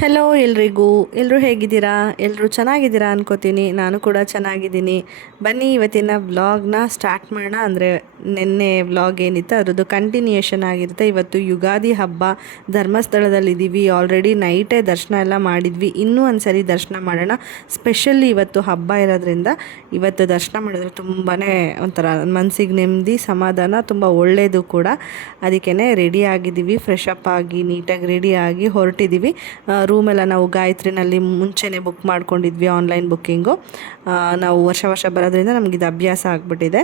Hello ಎಲ್ರಿಗೂ. ಎಲ್ಲರೂ ಹೇಗಿದ್ದೀರಾ? ಎಲ್ಲರೂ ಚೆನ್ನಾಗಿದ್ದೀರಾ ಅನ್ಕೋತೀನಿ. ನಾನು ಕೂಡ ಚೆನ್ನಾಗಿದ್ದೀನಿ. ಬನ್ನಿ ಇವತ್ತಿನ ವ್ಲಾಗ್ನ ಸ್ಟಾರ್ಟ್ ಮಾಡೋಣ. ಅಂದರೆ ನಿನ್ನೆ ವ್ಲಾಗ್ ಏನಿತ್ತು ಅದರದ್ದು ಕಂಟಿನ್ಯೂಯೇಷನ್ ಆಗಿರುತ್ತೆ. ಇವತ್ತು ಯುಗಾದಿ ಹಬ್ಬ, ಧರ್ಮಸ್ಥಳದಲ್ಲಿದ್ದೀವಿ. ಆಲ್ರೆಡಿ ನೈಟೇ ದರ್ಶನ ಎಲ್ಲ ಮಾಡಿದ್ವಿ. ಇನ್ನೂ ಒಂದು ಸರಿ ದರ್ಶನ ಮಾಡೋಣ. ಸ್ಪೆಷಲಿ ಇವತ್ತು ಹಬ್ಬ ಇರೋದ್ರಿಂದ ಇವತ್ತು ದರ್ಶನ ಮಾಡಿದ್ರೆ ತುಂಬಾ ಒಂಥರ ಮನಸ್ಸಿಗೆ ನೆಮ್ಮದಿ, ಸಮಾಧಾನ, ತುಂಬ ಒಳ್ಳೆಯದು ಕೂಡ. ಅದಕ್ಕೇ ರೆಡಿ ಆಗಿದ್ದೀವಿ. ಫ್ರೆಶ್ ಅಪ್ ಆಗಿ ನೀಟಾಗಿ ರೆಡಿಯಾಗಿ ಹೊರಟಿದ್ದೀವಿ. ರೂಮೆಲ್ಲ ನಾವು ಗಾಯತ್ರಿನಲ್ಲಿ ಮುಂಚೆನೇ ಬುಕ್ ಮಾಡ್ಕೊಂಡಿದ್ವಿ, ಆನ್ಲೈನ್ ಬುಕ್ಕಿಂಗು. ನಾವು ವರ್ಷ ಬರೋದ್ರಿಂದ ನಮಗಿದು ಅಭ್ಯಾಸ ಆಗಿಬಿಟ್ಟಿದೆ.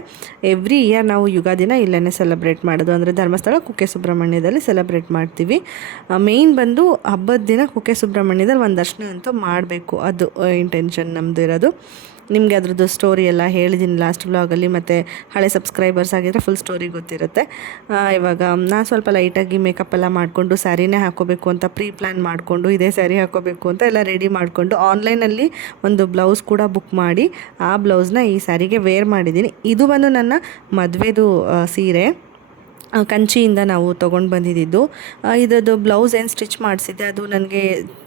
ಎವ್ರಿ ಇಯರ್ ನಾವು ಯುಗಾದಿನ ಇಲ್ಲೇ ಸೆಲೆಬ್ರೇಟ್ ಮಾಡೋದು. ಅಂದರೆ ಧರ್ಮಸ್ಥಳ ಕುಕ್ಕೆ ಸುಬ್ರಹ್ಮಣ್ಯದಲ್ಲಿ ಸೆಲೆಬ್ರೇಟ್ ಮಾಡ್ತೀವಿ. ಮೇಯ್ನ್ ಬಂದು ಹಬ್ಬದ ದಿನ ಕುಕ್ಕೆ ಸುಬ್ರಹ್ಮಣ್ಯದಲ್ಲಿ ಒಂದು ದರ್ಶನ ಅಂತೂ ಮಾಡಬೇಕು, ಅದು ಇಂಟೆನ್ಷನ್ ನಮ್ಮದು ಇರೋದು. ನಿಮಗೆ ಅದ್ರದ್ದು ಸ್ಟೋರಿ ಎಲ್ಲ ಹೇಳಿದ್ದೀನಿ ಲಾಸ್ಟ್ ವ್ಲಾಗಲ್ಲಿ, ಮತ್ತು ಹಳೆ ಸಬ್ಸ್ಕ್ರೈಬರ್ಸ್ ಆಗಿದ್ದರೆ ಫುಲ್ ಸ್ಟೋರಿ ಗೊತ್ತಿರುತ್ತೆ. ಇವಾಗ ನಾನು ಸ್ವಲ್ಪ ಲೈಟಾಗಿ ಮೇಕಪ್ ಎಲ್ಲ ಮಾಡಿಕೊಂಡು ಸ್ಯಾರಿನೇ ಹಾಕ್ಕೋಬೇಕು ಅಂತ ಪ್ಲಾನ್ ಮಾಡಿಕೊಂಡು ಇದೇ ಸ್ಯಾರಿ ಹಾಕ್ಕೋಬೇಕು ಅಂತ ಎಲ್ಲ ರೆಡಿ ಮಾಡಿಕೊಂಡು ಆನ್ಲೈನಲ್ಲಿ ಒಂದು ಬ್ಲೌಸ್ ಕೂಡ ಬುಕ್ ಮಾಡಿ ಆ ಬ್ಲೌಸ್ನ ಈ ಸ್ಯಾರಿಗೆ ವೇರ್ ಮಾಡಿದ್ದೀನಿ. ಇದು ಬಂದು ನನ್ನ ಮದುವೆದು ಸೀರೆ, ಕಂಚಿಯಿಂದ ನಾವು ತೊಗೊಂಡು ಬಂದಿದ್ದು. ಇದರದ್ದು ಬ್ಲೌಸ್ ಏನು ಸ್ಟಿಚ್ ಮಾಡಿಸಿದ್ದೆ ಅದು ನನಗೆ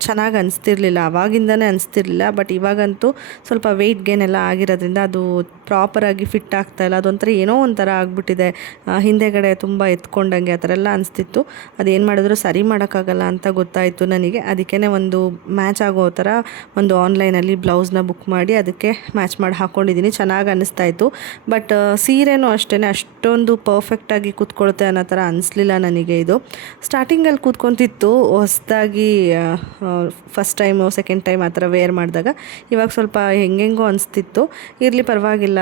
ಚೆನ್ನಾಗಿ ಅನಿಸ್ತಿರ್ಲಿಲ್ಲ, ಆವಾಗಿಂದನೇ ಅನಿಸ್ತಿರ್ಲಿಲ್ಲ. ಬಟ್ ಇವಾಗಂತೂ ಸ್ವಲ್ಪ ವೆಯ್ಟ್ ಗೇನ್ ಎಲ್ಲ ಆಗಿರೋದ್ರಿಂದ ಅದು ಪ್ರಾಪರಾಗಿ ಫಿಟ್ ಆಗ್ತಾಯಿಲ್ಲ. ಅದೊಂಥರ ಏನೋ ಒಂಥರ ಆಗಿಬಿಟ್ಟಿದೆ, ಹಿಂದೆಗಡೆ ತುಂಬ ಎತ್ಕೊಂಡಂಗೆ ಆ ಥರ ಎಲ್ಲ ಅನಿಸ್ತಿತ್ತು. ಅದೇನು ಮಾಡಿದ್ರು ಸರಿ ಮಾಡೋಕ್ಕಾಗಲ್ಲ ಅಂತ ಗೊತ್ತಾಯಿತು ನನಗೆ. ಅದಕ್ಕೇ ಒಂದು ಮ್ಯಾಚ್ ಆಗೋ ಥರ ಒಂದು ಆನ್ಲೈನಲ್ಲಿ ಬ್ಲೌಸ್ನ ಬುಕ್ ಮಾಡಿ ಅದಕ್ಕೆ ಮ್ಯಾಚ್ ಮಾಡಿ ಹಾಕ್ಕೊಂಡಿದ್ದೀನಿ. ಚೆನ್ನಾಗಿ ಅನ್ನಿಸ್ತಾಯಿತ್ತು. ಬಟ್ ಸೀರೆನೂ ಅಷ್ಟೇ ಅಷ್ಟೊಂದು ಪರ್ಫೆಕ್ಟಾಗಿ ಕೂತ್ಕೊಳ್ಳುತ್ತೆ ಅನ್ನೋ ಥರ ಅನಿಸ್ಲಿಲ್ಲ ನನಗೆ. ಇದು ಸ್ಟಾರ್ಟಿಂಗಲ್ಲಿ ಕೂತ್ಕೊತಿತ್ತು, ಹೊಸದಾಗಿ ಫಸ್ಟ್ ಟೈಮು ಸೆಕೆಂಡ್ ಟೈಮ್ ಆ ಥರ ವೇರ್ ಮಾಡಿದಾಗ. ಇವಾಗ ಸ್ವಲ್ಪ ಹೆಂಗೆಂಗೋ ಅನಿಸ್ತಿತ್ತು. ಇರಲಿ ಪರವಾಗಿಲ್ಲ,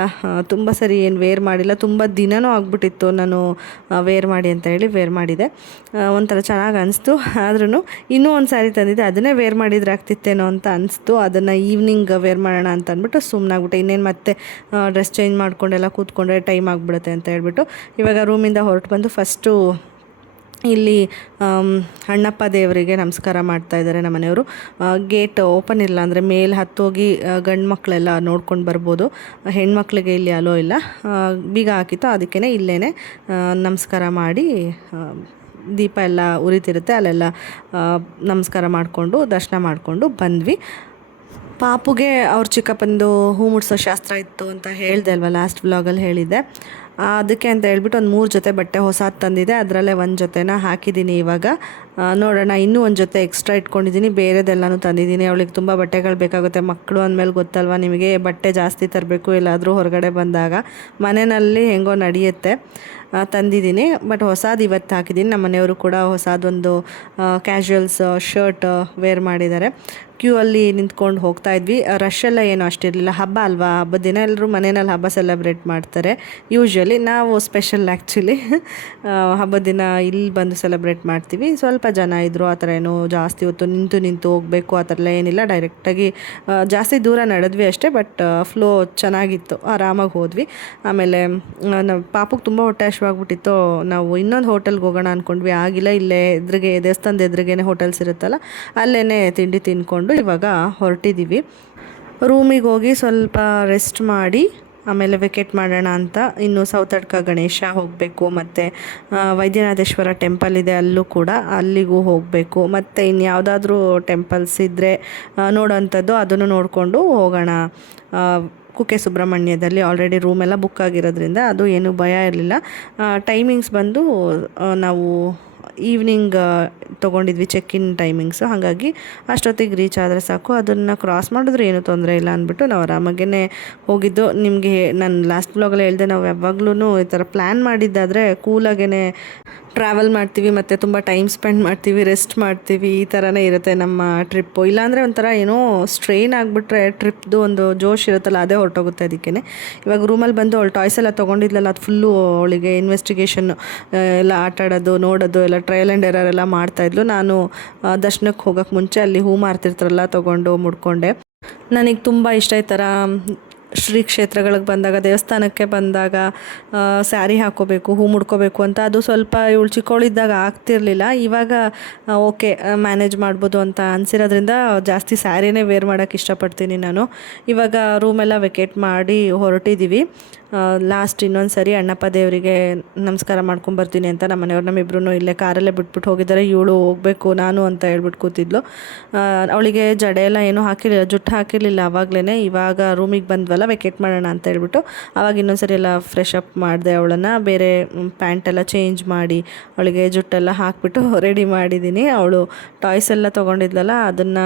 ತುಂಬ ಸರಿ ಏನು ವೇರ್ ಮಾಡಿಲ್ಲ, ತುಂಬ ದಿನವೂ ಆಗ್ಬಿಟ್ಟಿತ್ತು ನಾನು ವೇರ್ ಮಾಡಿ ಅಂತ ಹೇಳಿ ವೇರ್ ಮಾಡಿದೆ. ಒಂಥರ ಚೆನ್ನಾಗಿ ಅನಿಸ್ತು. ಆದ್ರೂ ಇನ್ನೂ ಒಂದು ಸ್ಯಾರಿ ತಂದಿದ್ದೆ, ಅದನ್ನೇ ವೇರ್ ಮಾಡಿದ್ರೆ ಆಗ್ತಿತ್ತೇನೋ ಅಂತ ಅನಿಸ್ತು. ಅದನ್ನು ಈವ್ನಿಂಗ್ ವೇರ್ ಮಾಡೋಣ ಅಂತ ಅಂದ್ಬಿಟ್ಟು ಸುಮ್ಮನಾಗ್ಬಿಟ್ಟೆ. ಇನ್ನೇನು ಮತ್ತೆ ಡ್ರೆಸ್ ಚೇಂಜ್ ಮಾಡ್ಕೊಂಡೆಲ್ಲ ಕೂತ್ಕೊಂಡ್ರೆ ಟೈಮ್ ಆಗಿಬಿಡುತ್ತೆ ಅಂತ ಹೇಳ್ಬಿಟ್ಟು ಇವಾಗ ರೂಮಿಂದ ಹೊರಟು ಬಂದು ಫಸ್ಟು ಇಲ್ಲಿ ಅಣ್ಣಪ್ಪ ದೇವರಿಗೆ ನಮಸ್ಕಾರ ಮಾಡ್ತಾಯಿದ್ದಾರೆ ನಮ್ಮ ಮನೆಯವರು. ಗೇಟ್ ಓಪನ್ ಇಲ್ಲ, ಅಂದರೆ ಮೇಲೆ ಹತ್ತೋಗಿ ಗಂಡು ಮಕ್ಕಳೆಲ್ಲ ನೋಡ್ಕೊಂಡು ಬರ್ಬೋದು. ಹೆಣ್ಮಕ್ಳಿಗೆ ಇಲ್ಲಿ ಅಲೋ ಇಲ್ಲ, ಬೀಗ ಹಾಕಿತ್ತು. ಅದಕ್ಕೇ ಇಲ್ಲೇ ನಮಸ್ಕಾರ ಮಾಡಿ ದೀಪ ಎಲ್ಲ ಉರಿತಿರುತ್ತೆ, ಅಲ್ಲೆಲ್ಲ ನಮಸ್ಕಾರ ಮಾಡಿಕೊಂಡು ದರ್ಶನ ಮಾಡಿಕೊಂಡು ಬಂದ್ವಿ. ಪಾಪುಗೆ ಅವ್ರ ಚಿಕ್ಕಪ್ಪಂದು ಹೂ ಮುಡ್ಸೋ ಶಾಸ್ತ್ರ ಇತ್ತು ಅಂತ ಹೇಳಿದೆ ಅಲ್ವ, ಲಾಸ್ಟ್ ವ್ಲಾಗಲ್ಲಿ ಹೇಳಿದ್ದೆ. ಅದಕ್ಕೆ ಅಂತ ಹೇಳ್ಬಿಟ್ಟು ಒಂದು 3 ಜೊತೆ ಬಟ್ಟೆ ಹೊಸದು ತಂದಿದೆ. ಅದರಲ್ಲೇ ಒಂದು ಜೊತೆನ ಹಾಕಿದ್ದೀನಿ. ಇವಾಗ ನೋಡೋಣ, ಇನ್ನೂ ಒಂದು ಜೊತೆ ಎಕ್ಸ್ಟ್ರಾ ಇಟ್ಕೊಂಡಿದ್ದೀನಿ, ಬೇರೆದೆಲ್ಲನೂ ತಂದಿದ್ದೀನಿ. ಅವಳಿಗೆ ತುಂಬ ಬಟ್ಟೆಗಳು ಬೇಕಾಗುತ್ತೆ. ಮಕ್ಕಳು ಅಂದಮೇಲೆ ಗೊತ್ತಲ್ವ ನಿಮಗೆ, ಬಟ್ಟೆ ಜಾಸ್ತಿ ತರಬೇಕು ಎಲ್ಲಾದರೂ ಹೊರಗಡೆ ಬಂದಾಗ. ಮನೆಯಲ್ಲಿ ಹೆಂಗೋ ನಡೆಯುತ್ತೆ, ತಂದಿದ್ದೀನಿ. ಬಟ್ ಹೊಸದು ಇವತ್ತು ಹಾಕಿದ್ದೀನಿ. ನಮ್ಮ ಮನೆಯವರು ಕೂಡ ಹೊಸದೊಂದು ಕ್ಯಾಶುವಲ್ಸ್ ಶರ್ಟ್ ವೇರ್ ಮಾಡಿದ್ದಾರೆ. ಕ್ಯೂ ಅಲ್ಲಿ ನಿಂತ್ಕೊಂಡು ಹೋಗ್ತಾ ಇದ್ವಿ. ರಶ್ ಎಲ್ಲ ಏನೂ ಅಷ್ಟಿರಲಿಲ್ಲ. ಹಬ್ಬ ಅಲ್ವಾ, ಹಬ್ಬದ ದಿನ ಎಲ್ಲರೂ ಮನೆಯಲ್ಲಿ ಹಬ್ಬ ಸೆಲೆಬ್ರೇಟ್ ಮಾಡ್ತಾರೆ ಯೂಶ್ವಲಿ. ನಾವು ಸ್ಪೆಷಲ್ ಆ್ಯಕ್ಚುಲಿ ಹಬ್ಬದ ದಿನ ಇಲ್ಲಿ ಬಂದು ಸೆಲೆಬ್ರೇಟ್ ಮಾಡ್ತೀವಿ. ಸ್ವಲ್ಪ ಜನ ಇದ್ದರು, ಆ ಥರ ಏನೋ ಜಾಸ್ತಿ ಹೊತ್ತು ನಿಂತು ಹೋಗಬೇಕು ಆ ಥರ ಎಲ್ಲ ಏನಿಲ್ಲ. ಡೈರೆಕ್ಟಾಗಿ ಜಾಸ್ತಿ ದೂರ ನಡೆದ್ವಿ ಅಷ್ಟೇ, ಬಟ್ ಫ್ಲೋ ಚೆನ್ನಾಗಿತ್ತು, ಆರಾಮಾಗಿ ಹೋದ್ವಿ. ಆಮೇಲೆ ನಾವು ಪಾಪಕ್ಕೆ ತುಂಬ ಹೊಟ್ಟೆ ಹಶ್ವಾಗ್ಬಿಟ್ಟಿತ್ತು. ನಾವು ಇನ್ನೊಂದು ಹೋಟೆಲ್ಗೆ ಹೋಗೋಣ ಅಂದ್ಕೊಂಡ್ವಿ, ಆಗಿಲ್ಲ. ಇಲ್ಲೇ ಎದುರಿಗೆ ದೇವಸ್ಥಾನದ ಎದುರಿಗೇನೆ ಹೋಟೆಲ್ಸ್ ಇರುತ್ತಲ್ಲ, ಅಲ್ಲೇ ತಿಂಡಿ ತಿಂದ್ಕೊಂಡು ಇವಾಗ ಹೊರಟಿದ್ದೀವಿ. ರೂಮಿಗೆ ಹೋಗಿ ಸ್ವಲ್ಪ ರೆಸ್ಟ್ ಮಾಡಿ ಆಮೇಲೆ ವೆಕೇಟ್ ಮಾಡೋಣ ಅಂತ. ಇನ್ನು ಸೌತಡ್ಕ ಗಣೇಶ ಹೋಗಬೇಕು, ಮತ್ತು ವೈದ್ಯನಾಥೇಶ್ವರ ಟೆಂಪಲ್ ಇದೆ, ಅಲ್ಲೂ ಕೂಡ ಅಲ್ಲಿಗೂ ಹೋಗಬೇಕು. ಮತ್ತು ಇನ್ಯಾವುದಾದ್ರೂ ಟೆಂಪಲ್ಸ್ ಇದ್ದರೆ ನೋಡೋವಂಥದ್ದು, ಅದನ್ನು ನೋಡಿಕೊಂಡು ಹೋಗೋಣ. ಕುಕ್ಕೆ ಸುಬ್ರಹ್ಮಣ್ಯದಲ್ಲಿ ಆಲ್ರೆಡಿ ರೂಮೆಲ್ಲ ಬುಕ್ ಆಗಿರೋದ್ರಿಂದ ಅದು ಏನೂ ಭಯ ಇರಲಿಲ್ಲ. ಟೈಮಿಂಗ್ಸ್ ಬಂದು ನಾವು ಈವ್ನಿಂಗ್ ತೊಗೊಂಡಿದ್ವಿ ಚೆಕ್-ಇನ್ ಟೈಮಿಂಗ್ಸು, ಹಾಗಾಗಿ ಅಷ್ಟೊತ್ತಿಗೆ ರೀಚ್ ಆದರೆ ಸಾಕು. ಅದನ್ನು ಕ್ರಾಸ್ ಮಾಡಿದ್ರೆ ಏನೂ ತೊಂದರೆ ಇಲ್ಲ ಅಂದ್ಬಿಟ್ಟು ನಾವು ಆರಾಮಾಗೇ ಹೋಗಿದ್ದು. ನಿಮಗೆ ನಾನು ಲಾಸ್ಟ್ ಬ್ಲಾಗಲ್ಲಿ ಹೇಳಿದೆ, ನಾವು ಯಾವಾಗ್ಲೂ ಈ ಥರ ಪ್ಲ್ಯಾನ್ ಮಾಡಿದ್ದಾದರೆ ಕೂಲಾಗೇ ಟ್ರಾವೆಲ್ ಮಾಡ್ತೀವಿ, ಮತ್ತು ತುಂಬ ಟೈಮ್ ಸ್ಪೆಂಡ್ ಮಾಡ್ತೀವಿ, ರೆಸ್ಟ್ ಮಾಡ್ತೀವಿ. ಈ ಥರನೇ ಇರುತ್ತೆ ನಮ್ಮ ಟ್ರಿಪ್ಪು. ಇಲ್ಲಾಂದರೆ ಒಂಥರ ಏನೋ ಸ್ಟ್ರೈನ್ ಆಗಿಬಿಟ್ರೆ ಟ್ರಿಪ್ದು ಒಂದು ಜೋಶ್ ಇರುತ್ತಲ್ಲ, ಅದೇ ಹೊರಟೋಗುತ್ತೆ. ಅದಕ್ಕೇ ಇವಾಗ ರೂಮಲ್ಲಿ ಬಂದು ಅವಳು ಟಾಯ್ಸ್ ಎಲ್ಲ ತೊಗೊಂಡಿದ್ಲಲ್ಲ, ಅದು ಫುಲ್ಲು ಅವಳಿಗೆ ಇನ್ವೆಸ್ಟಿಗೇಷನ್ ಎಲ್ಲ ಆಟಾಡೋದು, ನೋಡೋದು, ಎಲ್ಲ ಟ್ರಯಲ್ ಆ್ಯಂಡ್ ಎರರ್ ಎಲ್ಲ ಮಾಡ್ತಾಯಿದ್ಲು. ನಾನು ದರ್ಶನಕ್ಕೆ ಹೋಗೋಕ್ಕೆ ಮುಂಚೆ ಅಲ್ಲಿ ಹೂ ಮಾರ್ತಿರ್ತಾರಲ್ಲ ತೊಗೊಂಡು ಮುಡ್ಕೊಂಡೆ. ನನಗೆ ತುಂಬ ಇಷ್ಟ ಈ ಥರ ಶ್ರೀ ಕ್ಷೇತ್ರಗಳಿಗೆ ಬಂದಾಗ, ದೇವಸ್ಥಾನಕ್ಕೆ ಬಂದಾಗ ಸ್ಯಾರಿ ಹಾಕ್ಕೋಬೇಕು, ಹೂ ಮುಡ್ಕೋಬೇಕು ಅಂತ. ಅದು ಸ್ವಲ್ಪ ಇವಳು ಚಿಕ್ಕವಳಿದ್ದಾಗ ಆಗ್ತಿರ್ಲಿಲ್ಲ. ಇವಾಗ ಓಕೆ ಮ್ಯಾನೇಜ್ ಮಾಡ್ಬೋದು ಅಂತ ಅನಿಸಿರೋದ್ರಿಂದ ಜಾಸ್ತಿ ಸ್ಯಾರಿನೇ ವೇರ್ ಮಾಡೋಕ್ಕೆ ಇಷ್ಟಪಡ್ತೀನಿ ನಾನು. ಇವಾಗ ರೂಮೆಲ್ಲ ವೆಕೇಟ್ ಮಾಡಿ ಹೊರಟಿದ್ದೀವಿ. ಲಾಸ್ಟ್ ಇನ್ನೊಂದು ಸರಿ ಅಣ್ಣಪ್ಪ ದೇವರಿಗೆ ನಮಸ್ಕಾರ ಮಾಡ್ಕೊಂಬರ್ತೀನಿ ಅಂತ ನಮ್ಮ ಮನೆಯವ್ರು ನಮ್ಮಿಬ್ರು ಇಲ್ಲೇ ಕಾರಲ್ಲೇ ಬಿಟ್ಬಿಟ್ಟು ಹೋಗಿದ್ದಾರೆ. ಇವಳು ಹೋಗಬೇಕು ನಾನು ಅಂತ ಹೇಳ್ಬಿಟ್ಟು ಕೂತಿದ್ಲು. ಅವಳಿಗೆ ಜಡೆ ಎಲ್ಲ ಏನೂ ಹಾಕಿರಲಿಲ್ಲ, ಜುಟ್ಟು ಹಾಕಿರಲಿಲ್ಲ ಆವಾಗಲೇ. ಇವಾಗ ರೂಮಿಗೆ ಬಂದ್ವಲ್ಲ ವೆಕೇಟ್ ಮಾಡೋಣ ಅಂತ ಹೇಳ್ಬಿಟ್ಟು ಆವಾಗ ಇನ್ನೊಂದು ಸರಿ ಎಲ್ಲ ಫ್ರೆಶ್ ಅಪ್ ಮಾಡಿದೆ ಅವಳನ್ನು. ಬೇರೆ ಪ್ಯಾಂಟೆಲ್ಲ ಚೇಂಜ್ ಮಾಡಿ ಅವಳಿಗೆ ಜುಟ್ಟೆಲ್ಲ ಹಾಕಿಬಿಟ್ಟು ರೆಡಿ ಮಾಡಿದ್ದೀನಿ. ಅವಳು ಟಾಯ್ಸ್ ಎಲ್ಲ ತೊಗೊಂಡಿದ್ಲಲ್ಲ ಅದನ್ನು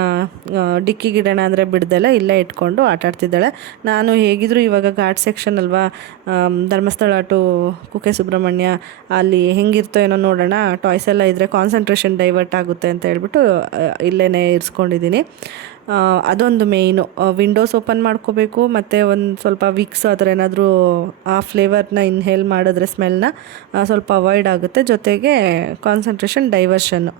ಡಿಕ್ಕಿಗಿಡೋಣ ಅಂದರೆ ಬಿಡ್ದೆಲ್ಲ ಇಲ್ಲೇ ಇಟ್ಕೊಂಡು ಆಟಾಡ್ತಿದ್ದಾಳೆ. ನಾನು ಹೇಗಿದ್ರು ಇವಾಗ ಘಾಟ್ ಸೆಕ್ಷನ್ ಅಲ್ವಾ, ಧರ್ಮಸ್ಥಳ ಟು ಕುಕ್ಕೆ ಸುಬ್ರಹ್ಮಣ್ಯ, ಅಲ್ಲಿ ಹೆಂಗಿರ್ತೋ ಏನೋ ನೋಡೋಣ, ಟಾಯ್ಸ್ ಎಲ್ಲ ಇದ್ದರೆ ಕಾನ್ಸಂಟ್ರೇಷನ್ ಡೈವರ್ಟ್ ಆಗುತ್ತೆ ಅಂತ ಹೇಳ್ಬಿಟ್ಟು ಇಲ್ಲೇ ಇರಿಸ್ಕೊಂಡಿದ್ದೀನಿ. ಅದೊಂದು ಮೇಯ್ನು. ವಿಂಡೋಸ್ ಓಪನ್ ಮಾಡ್ಕೋಬೇಕು ಮತ್ತು ಒಂದು ಸ್ವಲ್ಪ ವಿಕ್ಸ್ ಆ ಥರ ಏನಾದರೂ ಆ ಫ್ಲೇವರ್ನ ಇನ್ಹೇಲ್ ಮಾಡಿದ್ರೆ ಸ್ಮೆಲ್ನ ಸ್ವಲ್ಪ ಅವಾಯ್ಡ್ ಆಗುತ್ತೆ. ಜೊತೆಗೆ ಕಾನ್ಸಂಟ್ರೇಷನ್ ಡೈವರ್ಷನ್ನು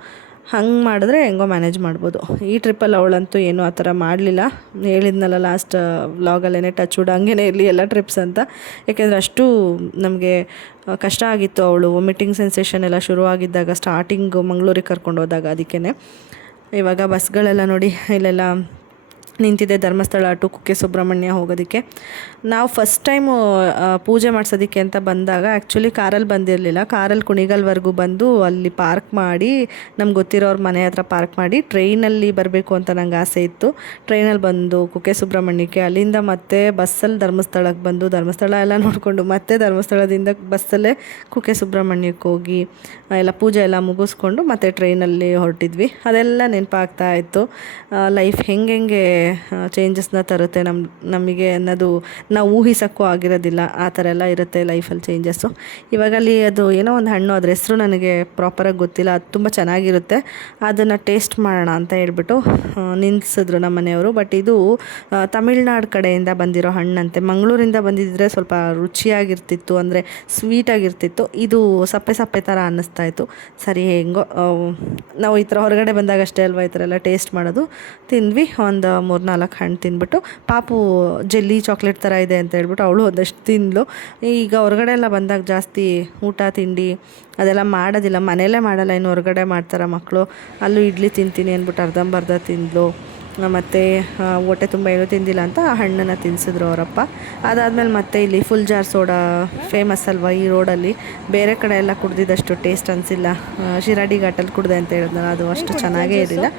ಹಂಗೆ ಮಾಡಿದ್ರೆ ಹೆಂಗೋ ಮ್ಯಾನೇಜ್ ಮಾಡ್ಬೋದು. ಈ ಟ್ರಿಪ್ಪಲ್ಲಿ ಅವಳಂತೂ ಏನೂ ಆ ಥರ ಮಾಡಲಿಲ್ಲ. ಹೇಳಿದ್ನಲ್ಲ ಲಾಸ್ಟ್ ವ್ಲಾಗಲ್ಲೇ ಟಚ್ ವುಡ್ ಹಂಗೇ ಇರಲಿ ಎಲ್ಲ ಟ್ರಿಪ್ಸ್ ಅಂತ. ಯಾಕೆಂದರೆ ಅಷ್ಟು ನಮಗೆ ಕಷ್ಟ ಆಗಿತ್ತು. ಅವಳು ವಾಮಿಟಿಂಗ್ ಸೆನ್ಸೇಷನ್ ಎಲ್ಲ ಶುರುವಾಗಿದ್ದಾಗ ಸ್ಟಾರ್ಟಿಂಗು ಮಂಗಳೂರಿಗೆ ಕರ್ಕೊಂಡು ಹೋದಾಗ. ಅದಕ್ಕೇ ಇವಾಗ ಬಸ್ಗಳೆಲ್ಲ ನೋಡಿ ಇಲ್ಲೆಲ್ಲ ನಿಂತಿದೆ ಧರ್ಮಸ್ಥಳ ಟು ಕುಕ್ಕೆ ಸುಬ್ರಹ್ಮಣ್ಯ ಹೋಗೋದಕ್ಕೆ. ನಾವು ಫಸ್ಟ್ ಟೈಮು ಪೂಜೆ ಮಾಡಿಸೋದಕ್ಕೆ ಅಂತ ಬಂದಾಗ ಆ್ಯಕ್ಚುಲಿ ಕಾರಲ್ಲಿ ಬಂದಿರಲಿಲ್ಲ. ಕಾರಲ್ಲಿ ಕುಣಿಗಲ್ವರೆಗೂ ಬಂದು ಅಲ್ಲಿ ಪಾರ್ಕ್ ಮಾಡಿ ನಮ್ಗೆ ಗೊತ್ತಿರೋರ ಮನೆ ಹತ್ರ ಪಾರ್ಕ್ ಮಾಡಿ ಟ್ರೈನಲ್ಲಿ ಬರಬೇಕು ಅಂತ ನಂಗೆ ಆಸೆ ಇತ್ತು. ಟ್ರೈನಲ್ಲಿ ಬಂದು ಕುಕ್ಕೆ ಸುಬ್ರಹ್ಮಣ್ಯಕ್ಕೆ, ಅಲ್ಲಿಂದ ಮತ್ತೆ ಬಸ್ಸಲ್ಲಿ ಧರ್ಮಸ್ಥಳಕ್ಕೆ ಬಂದು ಧರ್ಮಸ್ಥಳ ಎಲ್ಲ ನೋಡಿಕೊಂಡು ಮತ್ತೆ ಧರ್ಮಸ್ಥಳದಿಂದ ಬಸ್ಸಲ್ಲೇ ಕುಕ್ಕೆ ಸುಬ್ರಹ್ಮಣ್ಯಕ್ಕೆ ಹೋಗಿ ಎಲ್ಲ ಪೂಜೆ ಎಲ್ಲ ಮುಗಿಸ್ಕೊಂಡು ಮತ್ತೆ ಟ್ರೈನಲ್ಲಿ ಹೊರಟಿದ್ವಿ. ಅದೆಲ್ಲ ನೆನಪಾಗ್ತಾ ಇತ್ತು. ಲೈಫ್ ಹೆಂಗೆ ಚೇಂಜಸ್ನ ತರುತ್ತೆ ನಮಗೆ ಅನ್ನೋದು ನಾವು ಊಹಿಸೋಕ್ಕೂ ಆಗಿರೋದಿಲ್ಲ. ಆ ಥರ ಎಲ್ಲ ಇರುತ್ತೆ ಲೈಫಲ್ಲಿ ಚೇಂಜಸ್ಸು. ಇವಾಗ ಅಲ್ಲಿ ಅದು ಏನೋ ಒಂದು ಹಣ್ಣು, ಅದ್ರ ಹೆಸರು ನನಗೆ ಪ್ರಾಪರಾಗಿ ಗೊತ್ತಿಲ್ಲ, ಅದು ತುಂಬ ಚೆನ್ನಾಗಿರುತ್ತೆ, ಅದನ್ನು ಟೇಸ್ಟ್ ಮಾಡೋಣ ಅಂತ ಹೇಳ್ಬಿಟ್ಟು ನಿಲ್ಲಿಸಿದ್ರು ನಮ್ಮ ಮನೆಯವರು. ಬಟ್ ಇದು ತಮಿಳ್ನಾಡು ಕಡೆಯಿಂದ ಬಂದಿರೋ ಹಣ್ಣಂತೆ. ಮಂಗಳೂರಿಂದ ಬಂದಿದ್ದರೆ ಸ್ವಲ್ಪ ರುಚಿಯಾಗಿರ್ತಿತ್ತು, ಅಂದರೆ ಸ್ವೀಟಾಗಿರ್ತಿತ್ತು. ಇದು ಸಪ್ಪೆ ಸಪ್ಪೆ ಥರ ಅನ್ನಿಸ್ತಾ ಇತ್ತು. ಸರಿ ಹೆಂಗೋ ನಾವು ಈ ಥರ ಹೊರಗಡೆ ಬಂದಾಗ ಅಷ್ಟೇ ಅಲ್ವಾ ಈ ಥರ ಎಲ್ಲ ಟೇಸ್ಟ್ ಮಾಡೋದು. ತಿಂದ್ವಿ, ಒಂದು 3-4 ಹಣ್ಣು ತಿಂದ್ಬಿಟ್ಟು. ಪಾಪು ಜೆಲ್ಲಿ ಚಾಕ್ಲೇಟ್ ಥರ ಇದೆ ಅಂತ ಹೇಳ್ಬಿಟ್ಟು ಅವಳು ಒಂದಷ್ಟು ತಿಂದಳು. ಈಗ ಹೊರಗಡೆ ಎಲ್ಲ ಬಂದಾಗ ಜಾಸ್ತಿ ಊಟ ತಿಂಡಿ ಅದೆಲ್ಲ ಮಾಡೋದಿಲ್ಲ, ಮನೆಯಲ್ಲೇ ಮಾಡಲ್ಲ, ಇನ್ನು ಹೊರಗಡೆ ಮಾಡ್ತಾರೆ ಮಕ್ಕಳು. ಅಲ್ಲೂ ಇಡ್ಲಿ ತಿಂತೀನಿ ಅಂದ್ಬಿಟ್ಟು ಅರ್ಧಂಬರ್ಧ ತಿಂದಳು. ಮತ್ತು ಹೊಟ್ಟೆ ತುಂಬ ಏನೂ ತಿಂದಿಲ್ಲ ಅಂತ ಆ ಹಣ್ಣನ್ನು ತಿನ್ನಿಸಿದ್ರು ಅವರಪ್ಪ. ಅದಾದಮೇಲೆ ಮತ್ತೆ ಇಲ್ಲಿ ಫುಲ್ ಜಾರ್ ಸೋಡಾ ಫೇಮಸ್ ಅಲ್ವಾ ಈ ರೋಡಲ್ಲಿ. ಬೇರೆ ಕಡೆ ಎಲ್ಲ ಕುಡ್ದಿದ್ದಷ್ಟು ಟೇಸ್ಟ್ ಅನಿಸಿಲ್ಲ. ಶಿರಾಡಿ ಘಾಟಲ್ಲಿ ಕುಡ್ದೆ ಅಂತ ಹೇಳಿದ್ನಲ್ಲ, ಅದು ಅಷ್ಟು ಚೆನ್ನಾಗೇ ಇರಲಿಲ್ಲ.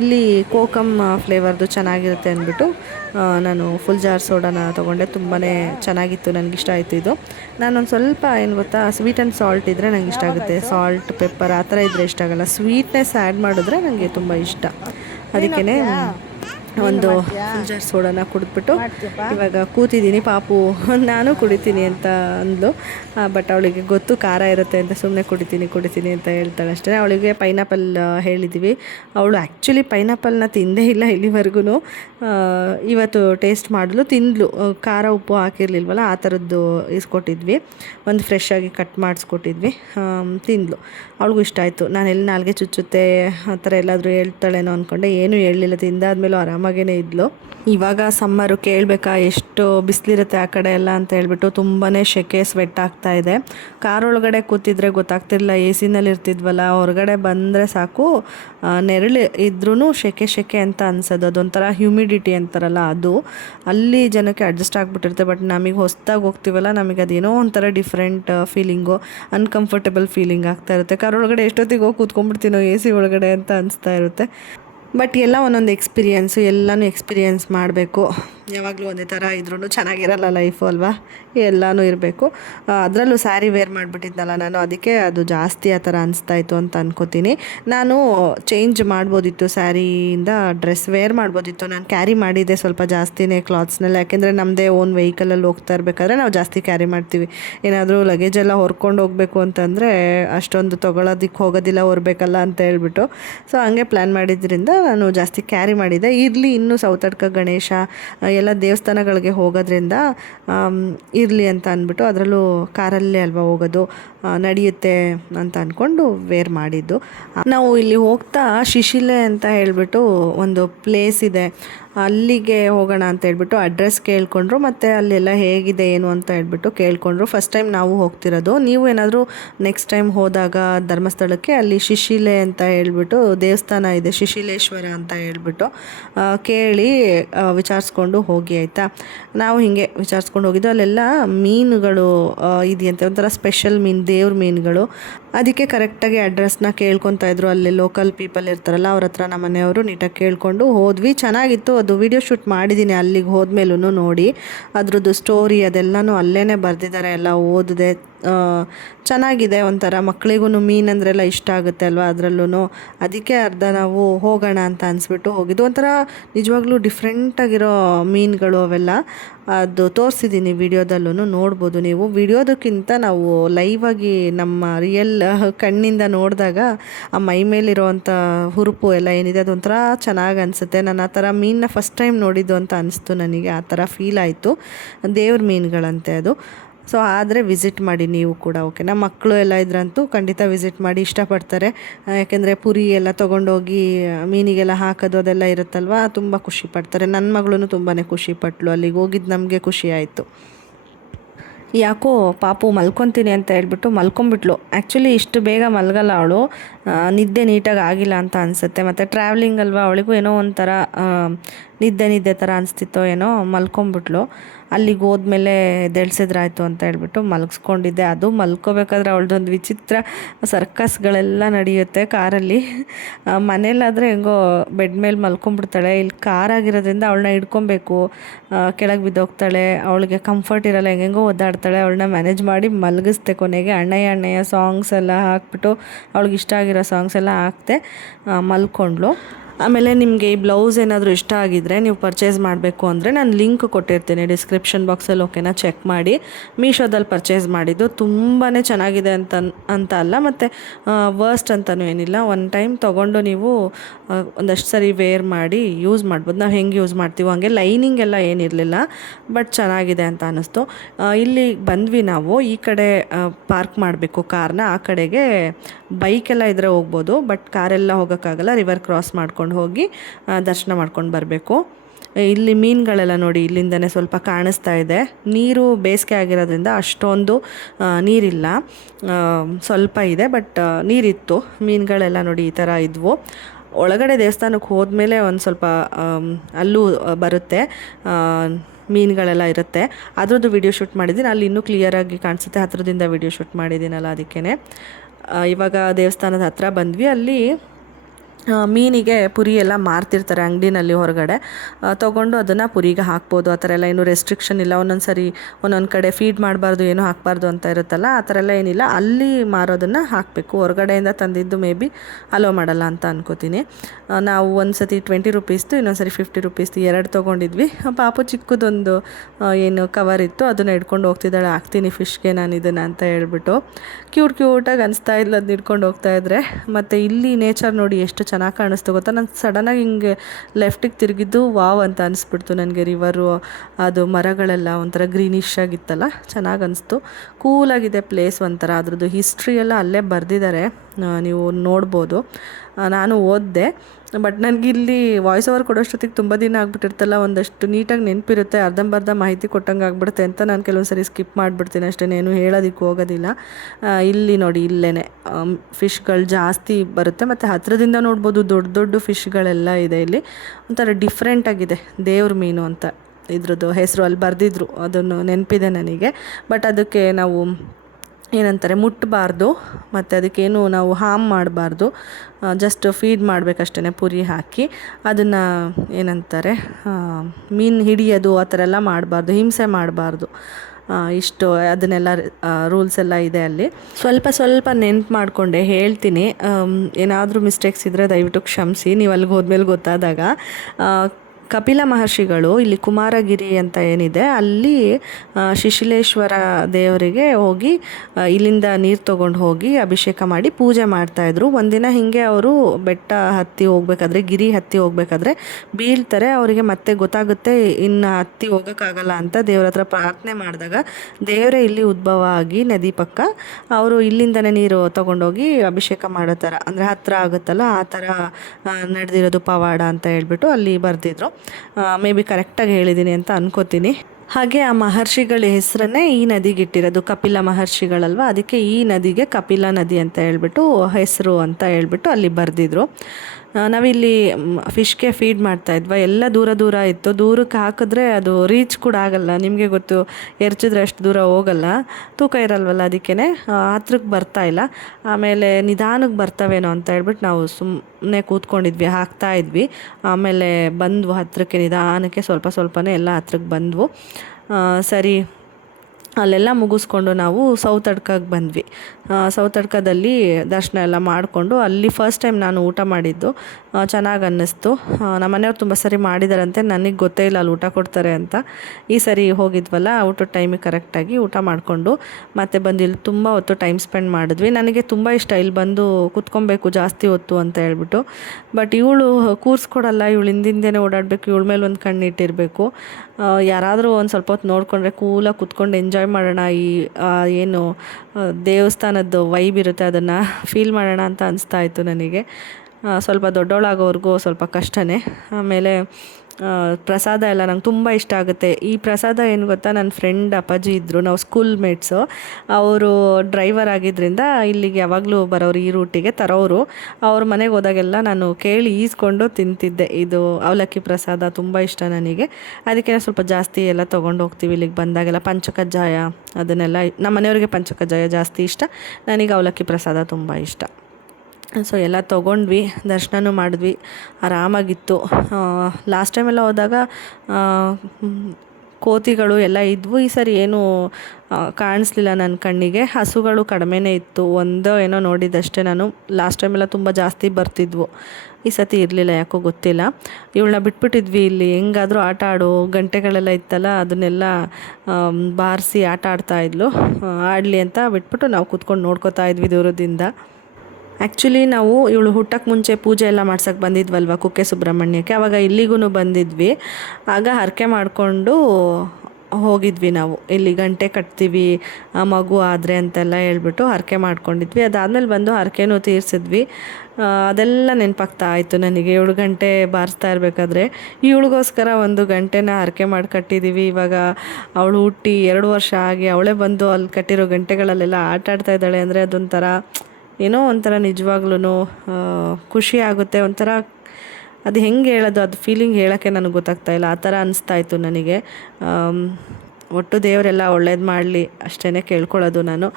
ಇಲ್ಲಿ ಕೋಕಮ್ ಫ್ಲೇವರ್ದು ಚೆನ್ನಾಗಿರುತ್ತೆ ಅಂದ್ಬಿಟ್ಟು ನಾನು ಫುಲ್ ಜಾರ್ ಸೋಡಾನ ತೊಗೊಂಡೆ. ತುಂಬಾ ಚೆನ್ನಾಗಿತ್ತು, ನನಗಿಷ್ಟ ಆಯಿತು ಇದು. ನಾನೊಂದು ಸ್ವಲ್ಪ ಏನು ಗೊತ್ತಾ, ಸ್ವೀಟ್ ಆ್ಯಂಡ್ ಸಾಲ್ಟ್ ಇದ್ದರೆ ನನಗೆ ಇಷ್ಟ ಆಗುತ್ತೆ. ಸಾಲ್ಟ್ ಪೆಪ್ಪರ್ ಆ ಥರ ಇದ್ದರೆ ಇಷ್ಟ ಆಗೋಲ್ಲ. ಸ್ವೀಟ್ನೆಸ್ ಆ್ಯಡ್ ಮಾಡಿದ್ರೆ ನನಗೆ ತುಂಬ ಇಷ್ಟ. ಅದಕ್ಕೇ ಒಂದು ಫುಲ್ ಜಾರ್ ಸೋಡಾನ ಕುಡಿದ್ಬಿಟ್ಟು ಇವಾಗ ಕೂತಿದ್ದೀನಿ. ಪಾಪು ನಾನು ಕುಡಿತೀನಿ ಅಂತ ಅಂದ್ಲು. ಬಟ್ ಅವಳಿಗೆ ಗೊತ್ತು ಖಾರ ಇರುತ್ತೆ ಅಂತ ಸುಮ್ಮನೆ ಕುಡಿತೀನಿ ಅಂತ ಹೇಳ್ತಾಳೆ ಅಷ್ಟೇ. ಅವಳಿಗೆ ಪೈನಾಪಲ್ ಹೇಳಿದ್ದೀವಿ. ಅವಳು ಆ್ಯಕ್ಚುಲಿ ಪೈನಾಪಲ್ನ ತಿಂದೇ ಇಲ್ಲ ಇಲ್ಲಿವರೆಗೂ. ಇವತ್ತು ಟೇಸ್ಟ್ ಮಾಡಲು ತಿಂದಳು. ಖಾರ ಉಪ್ಪು ಹಾಕಿರ್ಲಿಲ್ವಲ್ಲ, ಆ ಥರದ್ದು ಇಸ್ಕೊಟ್ಟಿದ್ವಿ. ಒಂದು ಫ್ರೆಶ್ ಆಗಿ ಕಟ್ ಮಾಡಿಸ್ಕೊಟ್ಟಿದ್ವಿ, ತಿಂದಳು. ಅವಳಿಗೂ ಇಷ್ಟ ಆಯಿತು. ನಾನು ಎಲ್ಲಿ ನಾಲ್ಗೆ ಚುಚ್ಚುತ್ತೆ ಆ ಥರ ಎಲ್ಲಾದರೂ ಹೇಳ್ತಾಳೇನೋ ಅಂದ್ಕೊಂಡೆ, ಏನೂ ಹೇಳಲಿಲ್ಲ. ತಿಂದಾದ್ಮೇಲೂ ಆರಾಮಾಗೇ ಇದ್ಲು. ಇವಾಗ ಸಮ್ಮರು ಕೇಳಬೇಕಾ ಎಷ್ಟು ಬಿಸಿಲಿರುತ್ತೆ ಆ ಕಡೆ ಎಲ್ಲ ಅಂತ ಹೇಳ್ಬಿಟ್ಟು ತುಂಬಾ ಸೆಕೆ, ಸ್ವೆಟ್ ಆಗ್ತಾ ಇದೆ. ಕಾರ್ ಒಳಗಡೆ ಕೂತಿದ್ರೆ ಗೊತ್ತಾಗ್ತಿರಲಿಲ್ಲ, ಎ ಸಿನಲ್ಲಿ ಇರ್ತಿದ್ವಲ್ಲ. ಹೊರಗಡೆ ಬಂದರೆ ಸಾಕು ನೆರಳು ಇದ್ರೂ ಸೆಕೆ ಅಂತ ಅನ್ಸೋದು. ಅದೊಂಥರ ಹ್ಯೂಮಿಡಿಟಿ ಅಂತಾರಲ್ಲ ಅದು, ಅಲ್ಲಿ ಜನಕ್ಕೆ ಅಡ್ಜಸ್ಟ್ ಆಗಿಬಿಟ್ಟಿರುತ್ತೆ. ಬಟ್ ನಮಗೆ ಹೊಸ್ದಾಗಿ ಹೋಗ್ತೀವಲ್ಲ, ನಮಗೆ ಅದೇನೋ ಒಂಥರ ಡಿಫ್ರೆಂಟ್ ಫೀಲಿಂಗು, ಅನ್ಕಂಫರ್ಟೇಬಲ್ ಫೀಲಿಂಗ್ ಆಗ್ತಾ ಇರುತ್ತೆ. ಕಾರ್ ಒಳಗಡೆ ಎಷ್ಟೊತ್ತಿಗೆ ಹೋಗಿ ಕೂತ್ಕೊಂಡ್ಬಿಡ್ತೀನೋ ಎ ಸಿ ಒಳಗಡೆ ಅಂತ ಅನಿಸ್ತಾ ಇರುತ್ತೆ. ಬಟ್ ಎಲ್ಲ ಒಂದೊಂದು ಎಕ್ಸ್ಪೀರಿಯೆನ್ಸು, ಎಲ್ಲನೂ ಎಕ್ಸ್ಪೀರಿಯೆನ್ಸ್ ಮಾಡಬೇಕು. ಯಾವಾಗಲೂ ಒಂದೇ ಥರ ಇದ್ರೂ ಚೆನ್ನಾಗಿರಲ್ಲ ಲೈಫು ಅಲ್ವಾ, ಎಲ್ಲನೂ ಇರಬೇಕು. ಅದರಲ್ಲೂ ಸ್ಯಾರಿ ವೇರ್ ಮಾಡಿಬಿಟ್ಟಿದ್ನಲ್ಲ ನಾನು, ಅದಕ್ಕೆ ಅದು ಜಾಸ್ತಿ ಆ ಥರ ಅನಿಸ್ತಾಯಿತ್ತು ಅಂತ ಅನ್ಕೋತೀನಿ. ನಾನು ಚೇಂಜ್ ಮಾಡ್ಬೋದಿತ್ತು, ಸ್ಯಾರಿಯಿಂದ ಡ್ರೆಸ್ ವೇರ್ ಮಾಡ್ಬೋದಿತ್ತು. ನಾನು ಕ್ಯಾರಿ ಮಾಡಿದ್ದೆ ಸ್ವಲ್ಪ ಜಾಸ್ತಿನೇ ಕ್ಲಾತ್ಸ್ನೆಲ್ಲ. ಯಾಕೆಂದರೆ ನಮ್ಮದೇ ಓನ್ ವೆಹಿಕಲಲ್ಲಿ ಹೋಗ್ತಾ ಇರಬೇಕಾದ್ರೆ ನಾವು ಜಾಸ್ತಿ ಕ್ಯಾರಿ ಮಾಡ್ತೀವಿ. ಏನಾದರೂ ಲಗೇಜೆಲ್ಲ ಹೊರ್ಕೊಂಡು ಹೋಗಬೇಕು ಅಂತಂದರೆ ಅಷ್ಟೊಂದು ತೊಗೊಳೋದಕ್ಕೆ ಹೋಗೋದಿಲ್ಲ, ಹೊರಬೇಕಲ್ಲ ಅಂತ ಹೇಳ್ಬಿಟ್ಟು. ಸೊ ಹಂಗೆ ಪ್ಲ್ಯಾನ್ ಮಾಡಿದ್ರಿಂದ ನಾನು ಜಾಸ್ತಿ ಕ್ಯಾರಿ ಮಾಡಿದ್ದೆ. ಇರಲಿ, ಇನ್ನೂ ಸೌತಡ್ಕ ಗಣೇಶ ಎಲ್ಲ ದೇವಸ್ಥಾನಗಳಿಗೆ ಹೋಗೋದ್ರಿಂದ ಇರಲಿ ಅಂತ ಅಂದ್ಬಿಟ್ಟು, ಅದರಲ್ಲೂ ಕಾರಲ್ಲೇ ಅಲ್ವಾ ಹೋಗೋದು, ನಡೆಯುತ್ತೆ ಅಂತ ಅಂದ್ಕೊಂಡು ವೇರ್ ಮಾಡಿದ್ದು. ನಾವು ಇಲ್ಲಿ ಹೋಗ್ತಾ ಶಿಶಿಲೆ ಅಂತ ಹೇಳಿಬಿಟ್ಟು ಒಂದು ಪ್ಲೇಸ್ ಇದೆ, ಅಲ್ಲಿಗೆ ಹೋಗೋಣ ಅಂತ ಹೇಳ್ಬಿಟ್ಟು ಅಡ್ರೆಸ್ ಕೇಳಿಕೊಂಡ್ರು, ಮತ್ತು ಅಲ್ಲೆಲ್ಲ ಹೇಗಿದೆ ಏನು ಅಂತ ಹೇಳ್ಬಿಟ್ಟು ಕೇಳಿಕೊಂಡ್ರು. ಫಸ್ಟ್ ಟೈಮ್ ನಾವು ಹೋಗ್ತಿರೋದು. ನೀವು ಏನಾದರೂ ನೆಕ್ಸ್ಟ್ ಟೈಮ್ ಹೋದಾಗ ಧರ್ಮಸ್ಥಳಕ್ಕೆ ಅಲ್ಲಿ ಶಿಶಿಲೆ ಅಂತ ಹೇಳ್ಬಿಟ್ಟು ದೇವಸ್ಥಾನ ಇದೆ, ಶಿಶಿಲೇಶ್ವರ ಅಂತ ಹೇಳ್ಬಿಟ್ಟು ಕೇಳಿ ವಿಚಾರಿಸ್ಕೊಂಡು ಹೋಗಿ ಆಯಿತಾ. ನಾವು ಹೀಗೆ ವಿಚಾರಿಸ್ಕೊಂಡು ಹೋಗಿದ್ದು. ಅಲ್ಲೆಲ್ಲ ಮೀನುಗಳು ಇದೆಯಂತೆ, ಒಂಥರ ಸ್ಪೆಷಲ್ ಮೀನು, ದೇವ್ರ ಮೀನುಗಳು. ಅದಕ್ಕೆ ಕರೆಕ್ಟಾಗಿ ಅಡ್ರೆಸ್ನ ಕೇಳ್ಕೊತಾ ಇದ್ರು. ಅಲ್ಲಿ ಲೋಕಲ್ ಪೀಪಲ್ ಇರ್ತಾರಲ್ಲ, ಅವ್ರ ಹತ್ರ ನಮ್ಮ ಮನೆಯವರು ನೀಟಾಗಿ ಕೇಳಿಕೊಂಡು ಹೋದ್ವಿ. ಚೆನ್ನಾಗಿತ್ತು. ಅದು ವಿಡಿಯೋ ಶೂಟ್ ಮಾಡಿದ್ದೀನಿ ಅಲ್ಲಿಗೆ ಹೋದ್ಮೇಲೂ ನೋಡಿ. ಅದ್ರದ್ದು ಸ್ಟೋರಿ ಅದೆಲ್ಲನೂ ಅಲ್ಲೇ ಬರೆದಿದ್ದಾರೆ, ಎಲ್ಲ ಓದಿದೆ. ಚೆನ್ನಾಗಿದೆ. ಒಂಥರ ಮಕ್ಕಳಿಗೂ ಮೀನಂದ್ರೆಲ್ಲ ಇಷ್ಟ ಆಗುತ್ತೆ ಅಲ್ವಾ, ಅದರಲ್ಲೂ ಅದಕ್ಕೆ ಅರ್ಧ ನಾವು ಹೋಗೋಣ ಅಂತ ಅನಿಸ್ಬಿಟ್ಟು ಹೋಗಿದ್ದು. ಒಂಥರ ನಿಜವಾಗ್ಲೂ ಡಿಫ್ರೆಂಟಾಗಿರೋ ಮೀನುಗಳು ಅವೆಲ್ಲ. ಅದು ತೋರಿಸಿದ್ದೀನಿ ವಿಡಿಯೋದಲ್ಲೂ ನೋಡ್ಬೋದು ನೀವು. ವಿಡಿಯೋದಕ್ಕಿಂತ ನಾವು ಲೈವಾಗಿ ನಮ್ಮ ರಿಯಲ್ ಕಣ್ಣಿಂದ ನೋಡಿದಾಗ ಆ ಮೈ ಮೇಲಿರೋವಂಥ ಹುರುಪು ಎಲ್ಲ ಏನಿದೆ ಅದೊಂಥರ ಚೆನ್ನಾಗಿ ಅನಿಸುತ್ತೆ. ನಾನು ಆ ಥರ ಮೀನನ್ನ ಫಸ್ಟ್ ಟೈಮ್ ನೋಡಿದ್ದು ಅಂತ ಅನಿಸ್ತು ನನಗೆ. ಆ ಥರ ಫೀಲ್ ಆಯಿತು. ದೇವ್ರ ಮೀನುಗಳಂತೆ ಅದು. ಸೊ ಆದರೆ ವಿಸಿಟ್ ಮಾಡಿ ನೀವು ಕೂಡ, ಓಕೆನಾ. ಮಕ್ಕಳು ಎಲ್ಲ ಇದ್ರಂತೂ ಖಂಡಿತ ವಿಸಿಟ್ ಮಾಡಿ, ಇಷ್ಟಪಡ್ತಾರೆ. ಯಾಕೆಂದರೆ ಪುರಿ ಎಲ್ಲ ತೊಗೊಂಡೋಗಿ ಮೀನಿಗೆಲ್ಲ ಹಾಕೋದು ಅದೆಲ್ಲ ಇರುತ್ತಲ್ವ, ತುಂಬ ಖುಷಿ ಪಡ್ತಾರೆ. ನನ್ನ ಮಗಳೂ ತುಂಬಾ ಖುಷಿಪಟ್ಲು. ಅಲ್ಲಿಗೆ ಹೋಗಿದ್ದು ನಮಗೆ ಖುಷಿ ಆಯಿತು. ಯಾಕೋ ಪಾಪು ಮಲ್ಕೊತೀನಿ ಅಂತ ಹೇಳ್ಬಿಟ್ಟು ಮಲ್ಕೊಂಬಿಟ್ಲು. ಆ್ಯಕ್ಚುಲಿ ಇಷ್ಟು ಬೇಗ ಮಲಗಲ್ಲ ಅವಳು, ನಿದ್ದೆ ನೀಟಾಗಿ ಆಗಿಲ್ಲ ಅಂತ ಅನಿಸುತ್ತೆ. ಮತ್ತು ಟ್ರಾವೆಲಿಂಗ್ ಅಲ್ವಾ, ಅವಳಿಗೂ ಏನೋ ಒಂಥರ ನಿದ್ದೆ ಥರ ಅನಿಸ್ತಿತ್ತೋ ಏನೋ, ಮಲ್ಕೊಂಬಿಟ್ಲು. ಅಲ್ಲಿಗೆ ಹೋದ್ಮೇಲೆ ಎದ್ದೇಳ್ಸಿದ್ರಾಯ್ತು ಅಂತ ಹೇಳ್ಬಿಟ್ಟು ಮಲಗಿಸ್ಕೊಂಡಿದ್ದೆ. ಅದು ಮಲ್ಕೋಬೇಕಾದ್ರೆ ಅವಳದೊಂದು ವಿಚಿತ್ರ ಸರ್ಕಸ್ಗಳೆಲ್ಲ ನಡೆಯುತ್ತೆ ಕಾರಲ್ಲಿ. ಮನೇಲಾದರೆ ಹೆಂಗೋ ಬೆಡ್ ಮೇಲೆ ಮಲ್ಕೊಂಡ್ಬಿಡ್ತಾಳೆ. ಇಲ್ಲಿ ಕಾರಾಗಿರೋದ್ರಿಂದ ಅವಳನ್ನ ಹಿಡ್ಕೊಬೇಕು, ಕೆಳಗೆ ಬಿದ್ದೋಗ್ತಾಳೆ, ಅವಳಿಗೆ ಕಂಫರ್ಟ್ ಇರೋಲ್ಲ, ಹೆಂಗೆಂಗೋ ಒದ್ದಾಡ್ತಾಳೆ. ಅವಳನ್ನ ಮ್ಯಾನೇಜ್ ಮಾಡಿ ಮಲಗಿಸ್ದೆ. ಕೊನೆಗೆ ಅಣ್ಣಯ್ಯ ಸಾಂಗ್ಸ್ ಎಲ್ಲ ಹಾಕ್ಬಿಟ್ಟು ಅವಳಿಗೆ ಇಷ್ಟ ಆಗಿರೋ ಸಾಂಗ್ಸ್ ಎಲ್ಲ ಹಾಕ್ತೆ, ಮಲ್ಕೊಂಡ್ಳು. ಆಮೇಲೆ ನಿಮಗೆ ಈ ಬ್ಲೌಸ್ ಏನಾದರೂ ಇಷ್ಟ ಆಗಿದ್ದರೆ ನೀವು ಪರ್ಚೇಸ್ ಮಾಡಬೇಕು ಅಂದರೆ ನಾನು ಲಿಂಕ್ ಕೊಟ್ಟಿರ್ತೀನಿ ಡಿಸ್ಕ್ರಿಪ್ಷನ್ ಬಾಕ್ಸಲ್ಲಿ, ಓಕೆನಾ. ಚೆಕ್ ಮಾಡಿ. ಮೀಶೋದಲ್ಲಿ ಪರ್ಚೇಸ್ ಮಾಡಿದ್ದು ತುಂಬಾ ಚೆನ್ನಾಗಿದೆ ಅಂತ ಅಲ್ಲ, ಮತ್ತು ವರ್ಸ್ಟ್ ಅಂತಲೂ ಏನಿಲ್ಲ. ಒನ್ ಟೈಮ್ ತೊಗೊಂಡು ನೀವು ಒಂದಷ್ಟು ಸರಿ ವೇರ್ ಮಾಡಿ ಯೂಸ್ ಮಾಡ್ಬೋದು. ನಾವು ಹೆಂಗೆ ಯೂಸ್ ಮಾಡ್ತೀವೋ ಹಂಗೆ. ಲೈನಿಂಗ್ ಎಲ್ಲ ಏನಿರಲಿಲ್ಲ, ಬಟ್ ಚೆನ್ನಾಗಿದೆ ಅಂತ ಅನ್ನಿಸ್ತು. ಇಲ್ಲಿ ಬಂದ್ವಿ ನಾವು. ಈ ಕಡೆ ಪಾರ್ಕ್ ಮಾಡಬೇಕು ಕಾರ್ನ, ಆ ಕಡೆಗೆ ಬೈಕೆಲ್ಲ ಇದ್ದರೆ ಹೋಗ್ಬೋದು, ಬಟ್ ಕಾರೆಲ್ಲ ಹೋಗೋಕ್ಕಾಗಲ್ಲ. ರಿವರ್ ಕ್ರಾಸ್ ಮಾಡ್ಕೊಂಡು ಹೋಗಿ ದರ್ಶನ ಮಾಡ್ಕೊಂಡು ಬರಬೇಕು. ಇಲ್ಲಿ ಮೀನುಗಳೆಲ್ಲ ನೋಡಿ ಇಲ್ಲಿಂದನೇ ಸ್ವಲ್ಪ ಕಾಣಿಸ್ತಾ ಇದೆ. ನೀರು ಬೇಸಿಗೆ ಆಗಿರೋದ್ರಿಂದ ಅಷ್ಟೊಂದು ನೀರಿಲ್ಲ, ಸ್ವಲ್ಪ ಇದೆ, ಬಟ್ ನೀರಿತ್ತು. ಮೀನುಗಳೆಲ್ಲ ನೋಡಿ ಈ ಥರ ಇದ್ವು. ಒಳಗಡೆ ದೇವಸ್ಥಾನಕ್ಕೆ ಹೋದ್ಮೇಲೆ ಒಂದು ಸ್ವಲ್ಪ ಅಲ್ಲೂ ಬರುತ್ತೆ, ಮೀನುಗಳೆಲ್ಲ ಇರುತ್ತೆ. ಅದ್ರದ್ದು ವಿಡಿಯೋ ಶೂಟ್ ಮಾಡಿದ್ದೀನಿ. ಅಲ್ಲಿ ಇನ್ನೂ ಕ್ಲಿಯರಾಗಿ ಕಾಣಿಸುತ್ತೆ, ಹತ್ರದಿಂದ ವಿಡಿಯೋ ಶೂಟ್ ಮಾಡಿದ್ದೀನಲ್ಲ ಅದಕ್ಕೇ. ಇವಾಗ ದೇವಸ್ಥಾನದ ಹತ್ರ ಬಂದ್ವಿ. ಅಲ್ಲಿ ಮೀನಿಗೆ ಪುರಿ ಎಲ್ಲ ಮಾರ್ತಿರ್ತಾರೆ ಅಂಗಡಿನಲ್ಲಿ ಹೊರಗಡೆ, ತೊಗೊಂಡು ಅದನ್ನು ಪುರಿಗೆ ಹಾಕ್ಬೋದು. ಆ ಥರ ಎಲ್ಲ ಏನೂ ರೆಸ್ಟ್ರಿಕ್ಷನ್ ಇಲ್ಲ. ಒಂದೊಂದು ಸರಿ ಒಂದೊಂದು ಕಡೆ ಫೀಡ್ ಮಾಡಬಾರ್ದು, ಏನೂ ಹಾಕಬಾರ್ದು ಅಂತ ಇರುತ್ತಲ್ಲ, ಆ ಥರ ಎಲ್ಲ ಏನಿಲ್ಲ. ಅಲ್ಲಿ ಮಾರೋದನ್ನು ಹಾಕಬೇಕು. ಹೊರಗಡೆಯಿಂದ ತಂದಿದ್ದು ಮೇ ಬಿ ಅಲೋ ಮಾಡಲ್ಲ ಅಂತ ಅನ್ಕೋತೀನಿ. ನಾವು ಒಂದು ಸತಿ 20 ರುಪೀಸ್ದು, ಇನ್ನೊಂದು ಸರಿ 50 ರುಪೀಸ್ದು ಎರಡು ತೊಗೊಂಡಿದ್ವಿ. ಪಾಪು ಚಿಕ್ಕದೊಂದು ಏನು ಕವರ್ ಇತ್ತು, ಅದನ್ನು ಇಟ್ಕೊಂಡು ಹೋಗ್ತಿದ್ದಾಳೆ. ಹಾಕ್ತೀನಿ ಫಿಶ್ಗೆ ನಾನು ಇದನ್ನು ಅಂತ ಹೇಳ್ಬಿಟ್ಟು. ಕ್ಯೂಟಾಗಿ ಅನಿಸ್ತಾ ಇದ್ಲು ಅದನ್ನ ಇಟ್ಕೊಂಡು ಹೋಗ್ತಾಯಿದ್ರೆ. ಮತ್ತು ಇಲ್ಲಿ ನೇಚರ್ ನೋಡಿ ಎಷ್ಟು ಚೆನ್ನಾಗಿ ಕಾಣಿಸ್ತು ಗೊತ್ತಾ. ನಾನು ಸಡನ್ನಾಗಿ ಹಿಂಗೆ ಲೆಫ್ಟಿಗೆ ತಿರುಗಿದ್ದು ವಾವ್ ಅಂತ ಅನಿಸ್ಬಿಡ್ತು ನನಗೆ. ರಿವರು, ಅದು ಮರಗಳೆಲ್ಲ ಒಂಥರ ಗ್ರೀನಿಶ್ ಆಗಿತ್ತಲ್ಲ, ಚೆನ್ನಾಗಿ ಅನಿಸ್ತು. ಕೂಲಾಗಿದೆ ಪ್ಲೇಸ್ ಒಂಥರ. ಅದ್ರದ್ದು ಹಿಸ್ಟ್ರಿ ಎಲ್ಲ ಅಲ್ಲೇ ಬರೆದಿದ್ದಾರೆ, ನೀವು ನೋಡ್ಬೋದು. ನಾನು ಓದಿದೆ, ಬಟ್ ನನಗಿಲ್ಲಿ ವಾಯ್ಸ್ ಓವರ್ ಕೊಡೋಷ್ಟೊತ್ತಿಗೆ ತುಂಬ ದಿನ ಆಗಿಬಿಟ್ಟಿರ್ತಲ್ಲ, ಒಂದಷ್ಟು ನೀಟಾಗಿ ನೆನಪಿರುತ್ತೆ, ಅರ್ಧಂಬರ್ಧ ಮಾಹಿತಿ ಕೊಟ್ಟಂಗೆ ಆಗಿಬಿಡುತ್ತೆ ಅಂತ ನಾನು ಕೆಲವೊಂದು ಸರಿ ಸ್ಕಿಪ್ ಮಾಡಿಬಿಡ್ತೀನಿ ಅಷ್ಟೇ, ಏನು ಹೇಳೋದಕ್ಕೆ ಹೋಗೋದಿಲ್ಲ. ಇಲ್ಲಿ ನೋಡಿ ಇಲ್ಲೇ ಫಿಶ್ಗಳು ಜಾಸ್ತಿ ಬರುತ್ತೆ, ಮತ್ತು ಹತ್ತಿರದಿಂದ ನೋಡ್ಬೋದು ದೊಡ್ಡ ದೊಡ್ಡ ಫಿಶ್ಗಳೆಲ್ಲ ಇದೆ ಇಲ್ಲಿ. ಒಂಥರ ಡಿಫ್ರೆಂಟಾಗಿದೆ, ದೇವ್ರ ಮೀನು ಅಂತ ಇದ್ರದ್ದು ಹೆಸರು ಅಲ್ಲಿ ಬರೆದಿದ್ರು, ಅದನ್ನು ನೆನಪಿದೆ ನನಗೆ. ಬಟ್ ಅದಕ್ಕೆ ನಾವು ಏನಂತಾರೆ ಮುಟ್ಟಬಾರ್ದು, ಮತ್ತು ಅದಕ್ಕೇನು ನಾವು ಹಾಮ್ ಮಾಡಬಾರ್ದು, ಜಸ್ಟ್ ಫೀಡ್ ಮಾಡಬೇಕಷ್ಟೇ ಪುರಿ ಹಾಕಿ. ಅದನ್ನು ಏನಂತಾರೆ ಮೀನು ಹಿಡಿಯೋದು ಆ ಥರ ಎಲ್ಲ ಮಾಡಬಾರ್ದು, ಹಿಂಸೆ ಮಾಡಬಾರ್ದು, ಇಷ್ಟು ಅದನ್ನೆಲ್ಲ ರೂಲ್ಸ್ ಎಲ್ಲ ಇದೆ ಅಲ್ಲಿ. ಸ್ವಲ್ಪ ನೆನ್ಪು ಮಾಡಿಕೊಂಡೆ ಹೇಳ್ತೀನಿ. ಏನಾದರೂ ಮಿಸ್ಟೇಕ್ಸ್ ಇದ್ದರೆ ದಯವಿಟ್ಟು ಕ್ಷಮಿಸಿ, ನೀವು ಅಲ್ಲಿಗೆ ಹೋದ್ಮೇಲೆ ಗೊತ್ತಾದಾಗ. ಕಪಿಲ ಮಹರ್ಷಿಗಳು ಇಲ್ಲಿ ಕುಮಾರಗಿರಿ ಅಂತ ಏನಿದೆ ಅಲ್ಲಿ ಶಿಶಿಲೇಶ್ವರ ದೇವರಿಗೆ ಹೋಗಿ ಇಲ್ಲಿಂದ ನೀರು ತೊಗೊಂಡು ಹೋಗಿ ಅಭಿಷೇಕ ಮಾಡಿ ಪೂಜೆ ಮಾಡ್ತಾಯಿದ್ರು. ಒಂದಿನ ಹೀಗೆ ಅವರು ಬೆಟ್ಟ ಹತ್ತಿ ಹೋಗ್ಬೇಕಾದ್ರೆ, ಗಿರಿ ಹತ್ತಿ ಹೋಗ್ಬೇಕಾದ್ರೆ ಬೀಳ್ತಾರೆ. ಅವರಿಗೆ ಮತ್ತೆ ಗೊತ್ತಾಗುತ್ತೆ ಇನ್ನು ಹತ್ತಿ ಹೋಗೋಕ್ಕಾಗಲ್ಲ ಅಂತ ದೇವ್ರ ಹತ್ರ ಪ್ರಾರ್ಥನೆ ಮಾಡಿದಾಗ ದೇವರೇ ಇಲ್ಲಿ ಉದ್ಭವ ಆಗಿ ನದಿ ಪಕ್ಕ ಅವರು ಇಲ್ಲಿಂದನೇ ನೀರು ತೊಗೊಂಡೋಗಿ ಅಭಿಷೇಕ ಮಾಡೋ ಥರ, ಅಂದರೆ ಹತ್ತಿರ ಆಗುತ್ತಲ್ಲ ಆ ಥರ ನಡೆದಿರೋದು ಪವಾಡ ಅಂತ ಹೇಳ್ಬಿಟ್ಟು ಅಲ್ಲಿ ಬರೆದಿದ್ರು. ಮೇ ಬಿ ಕರೆಕ್ಟಾಗಿ ಹೇಳಿದ್ದೀನಿ ಅಂತ ಅನ್ಕೋತೀನಿ. ಹಾಗೆ ಆ ಮಹರ್ಷಿಗಳ ಹೆಸರನ್ನೇ ಈ ನದಿಗೆ ಇಟ್ಟಿರೋದು, ಕಪಿಲ ಮಹರ್ಷಿಗಳಲ್ವ, ಅದಕ್ಕೆ ಈ ನದಿಗೆ ಕಪಿಲ ನದಿ ಅಂತ ಹೇಳ್ಬಿಟ್ಟು ಹೆಸರು ಅಂತ ಹೇಳ್ಬಿಟ್ಟು ಅಲ್ಲಿ ಬರೆದಿದ್ರು. ನಾವಿಲ್ಲಿ ಫಿಶ್ಗೆ ಫೀಡ್ ಮಾಡ್ತಾಯಿದ್ವ, ಎಲ್ಲ ದೂರ ದೂರ ಇತ್ತು. ದೂರಕ್ಕೆ ಹಾಕಿದ್ರೆ ಅದು ರೀಚ್ ಕೂಡ ಆಗಲ್ಲ, ನಿಮಗೆ ಗೊತ್ತು, ಎರಚಿದ್ರೆ ಅಷ್ಟು ದೂರ ಹೋಗಲ್ಲ, ತೂಕ ಇರಲ್ವಲ್ಲ, ಅದಕ್ಕೇ ಹತ್ರಕ್ಕೆ ಬರ್ತಾಯಿಲ್ಲ. ಆಮೇಲೆ ನಿಧಾನಕ್ಕೆ ಬರ್ತವೇನೋ ಅಂತ ಹೇಳ್ಬಿಟ್ಟು ನಾವು ಸುಮ್ಮನೆ ಕೂತ್ಕೊಂಡಿದ್ವಿ, ಹಾಕ್ತಾಯಿದ್ವಿ. ಆಮೇಲೆ ಬಂದ್ವು ಹತ್ರಕ್ಕೆ, ನಿಧಾನಕ್ಕೆ ಸ್ವಲ್ಪ ಸ್ವಲ್ಪನೇ ಎಲ್ಲ ಹತ್ರಕ್ಕೆ ಬಂದವು. ಸರಿ, ಅಲ್ಲೆಲ್ಲ ಮುಗಿಸ್ಕೊಂಡು ನಾವು ಸೌತಡ್ಕಗೆ ಬಂದ್ವಿ. ಸೌತಡ್ಕದಲ್ಲಿ ದರ್ಶನ ಎಲ್ಲ ಮಾಡಿಕೊಂಡು ಅಲ್ಲಿ ಫಸ್ಟ್ ಟೈಮ್ ನಾನು ಊಟ ಮಾಡಿದ್ದು. ಚೆನ್ನಾಗಿ ಅನ್ನಿಸ್ತು. ನಮ್ಮ ಮನೆಯವ್ರು ತುಂಬ ಸರಿ ಮಾಡಿದಾರಂತೆ, ನನಗೆ ಗೊತ್ತೇ ಇಲ್ಲ ಅಲ್ಲಿ ಊಟ ಕೊಡ್ತಾರೆ ಅಂತ. ಈ ಸರಿ ಹೋಗಿದ್ವಲ್ಲ, ಊಟದ ಟೈಮಿಗೆ ಕರೆಕ್ಟಾಗಿ ಊಟ ಮಾಡಿಕೊಂಡು ಮತ್ತೆ ಬಂದು ಇಲ್ಲಿ ತುಂಬ ಹೊತ್ತು ಟೈಮ್ ಸ್ಪೆಂಡ್ ಮಾಡಿದ್ವಿ. ನನಗೆ ತುಂಬ ಇಷ್ಟ ಇಲ್ಲಿ ಬಂದು ಕೂತ್ಕೊಬೇಕು ಜಾಸ್ತಿ ಹೊತ್ತು ಅಂತ ಹೇಳ್ಬಿಟ್ಟು. ಬಟ್ ಇವಳು ಕೂರಿಸ್ಕೊಡಲ್ಲ, ಇವಳು ಹಿಂದಿಂದೇನೆ ಓಡಾಡಬೇಕು, ಇವಳ ಮೇಲೆ ಒಂದು ಕಣ್ಣು ಇಟ್ಟಿರಬೇಕು. ಯಾರಾದರೂ ಒಂದು ಸ್ವಲ್ಪ ಹೊತ್ತು ನೋಡಿಕೊಂಡ್ರೆ ಕೂಲಾಗಿ ಕೂತ್ಕೊಂಡು ಎಂಜಾಯ್ ಮಾಡೋಣ, ಈ ಏನು ದೇವಸ್ಥಾನದ್ದು ವೈಬ್ ಇರುತ್ತೆ ಅದನ್ನು ಫೀಲ್ ಮಾಡೋಣ ಅಂತ ಅನಿಸ್ತಾ ಇತ್ತು ನನಗೆ. ಸ್ವಲ್ಪ ದೊಡ್ಡವಳಾಗೋವರೆಗೂ ಸ್ವಲ್ಪ ಕಷ್ಟನೇ. ಆಮೇಲೆ ಪ್ರಸಾದ ಎಲ್ಲ ನಂಗೆ ತುಂಬ ಇಷ್ಟ ಆಗುತ್ತೆ. ಈ ಪ್ರಸಾದ ಏನು ಗೊತ್ತಾ, ನನ್ನ ಫ್ರೆಂಡ್ ಅಪ್ಪಾಜಿ ಇದ್ದರು, ನಾವು ಸ್ಕೂಲ್ ಮೇಟ್ಸು. ಅವರು ಡ್ರೈವರ್ ಆಗಿದ್ದರಿಂದ ಇಲ್ಲಿಗೆ ಯಾವಾಗಲೂ ಬರೋರು, ಈ ರೂಟಿಗೆ ತರೋರು. ಅವ್ರ ಮನೆಗೆ ಹೋದಾಗೆಲ್ಲ ನಾನು ಕೇಳಿ ಈಸ್ಕೊಂಡು ತಿಂತಿದ್ದೆ. ಇದು ಅವಲಕ್ಕಿ ಪ್ರಸಾದ ತುಂಬ ಇಷ್ಟ ನನಗೆ, ಅದಕ್ಕೆ ಸ್ವಲ್ಪ ಜಾಸ್ತಿ ಎಲ್ಲ ತೊಗೊಂಡು ಹೋಗ್ತೀವಿ ಇಲ್ಲಿಗೆ ಬಂದಾಗೆಲ್ಲ. ಪಂಚಕಜ್ಜಾಯ ಅದನ್ನೆಲ್ಲ, ನಮ್ಮ ಮನೆಯವ್ರಿಗೆ ಪಂಚಕಜ್ಜಾಯ ಜಾಸ್ತಿ ಇಷ್ಟ, ನನಗೆ ಅವಲಕ್ಕಿ ಪ್ರಸಾದ ತುಂಬ ಇಷ್ಟ. ಸೊ ಎಲ್ಲ ತೊಗೊಂಡ್ವಿ, ದರ್ಶನನೂ ಮಾಡಿದ್ವಿ, ಆರಾಮಾಗಿತ್ತು. ಲಾಸ್ಟ್ ಟೈಮೆಲ್ಲ ಹೋದಾಗ ಕೋತಿಗಳು ಎಲ್ಲ ಇದ್ವು. ಈ ಸರಿ ಏನೂ ಕಾಣಿಸ್ಲಿಲ್ಲ ನನ್ನ ಕಣ್ಣಿಗೆ. ಹಸುಗಳು ಕಡಿಮೆನೇ ಇತ್ತು, ಒಂದೋ ಏನೋ ನೋಡಿದ್ದಷ್ಟೇ ನಾನು. ಲಾಸ್ಟ್ ಟೈಮೆಲ್ಲ ತುಂಬ ಜಾಸ್ತಿ ಬರ್ತಿದ್ವು, ಈ ಸತಿ ಇರಲಿಲ್ಲ, ಯಾಕೋ ಗೊತ್ತಿಲ್ಲ. ಇವಳನ್ನ ಬಿಟ್ಬಿಟ್ಟಿದ್ವಿ ಇಲ್ಲಿ. ಹೆಂಗಾದರೂ ಆಟ ಆಡು, ಗಂಟೆಗಳೆಲ್ಲ ಇತ್ತಲ್ಲ ಅದನ್ನೆಲ್ಲ ಬಾರಿಸಿ ಆಟ ಆಡ್ತಾಯಿದ್ಲು. ಆಡಲಿ ಅಂತ ಬಿಟ್ಬಿಟ್ಟು ನಾವು ಕೂತ್ಕೊಂಡು ನೋಡ್ಕೋತಾ ಇದ್ವಿ ದೂರದಿಂದ. ಆ್ಯಕ್ಚುಲಿ ನಾವು ಇವಳು ಹುಟ್ಟಕ್ಕೆ ಮುಂಚೆ ಪೂಜೆ ಎಲ್ಲ ಮಾಡ್ಸೋಕ್ಕೆ ಬಂದಿದ್ವಲ್ವ ಕುಕ್ಕೆ ಸುಬ್ರಹ್ಮಣ್ಯಕ್ಕೆ, ಆವಾಗ ಇಲ್ಲಿಗೂ ಬಂದಿದ್ವಿ. ಆಗ ಹರಕೆ ಮಾಡಿಕೊಂಡು ಹೋಗಿದ್ವಿ ನಾವು. ಇಲ್ಲಿ ಗಂಟೆ ಕಟ್ತೀವಿ ಮಗು ಆದರೆ ಅಂತೆಲ್ಲ ಹೇಳ್ಬಿಟ್ಟು ಹರಕೆ ಮಾಡ್ಕೊಂಡಿದ್ವಿ. ಅದಾದಮೇಲೆ ಬಂದು ಹರಕೆನೂ ತೀರಿಸಿದ್ವಿ. ಅದೆಲ್ಲ ನೆನಪಾಗ್ತಾ ಆಯಿತು ನನಗೆ. 7 ಗಂಟೆ ಬಾರಿಸ್ತಾ ಇರಬೇಕಾದ್ರೆ ಇವಳಿಗೋಸ್ಕರ ಒಂದು ಗಂಟೆನ ಹರಕೆ ಮಾಡಿ ಕಟ್ಟಿದ್ದೀವಿ. ಇವಾಗ ಅವಳು ಹುಟ್ಟಿ 2 ವರ್ಷ ಆಗಿ ಅವಳೇ ಬಂದು ಅಲ್ಲಿ ಕಟ್ಟಿರೋ ಗಂಟೆಗಳಲ್ಲೆಲ್ಲ ಆಟ ಆಡ್ತಾ ಇದ್ದಾಳೆ ಅಂದರೆ ಅದೊಂಥರ ಏನೋ ಒಂಥರ ನಿಜವಾಗ್ಲೂ ಖುಷಿ ಆಗುತ್ತೆ. ಒಂಥರ ಅದು ಹೆಂಗೆ ಹೇಳೋದು, ಅದು ಫೀಲಿಂಗ್ ಹೇಳೋಕ್ಕೆ ನನಗೆ ಗೊತ್ತಾಗ್ತಾಯಿಲ್ಲ, ಆ ಥರ ಅನಿಸ್ತಾಯಿತ್ತು ನನಗೆ. ಒಟ್ಟು ದೇವರೆಲ್ಲ ಒಳ್ಳೇದು ಮಾಡಲಿ ಅಷ್ಟೇ ಕೇಳ್ಕೊಳ್ಳೋದು ನಾನು.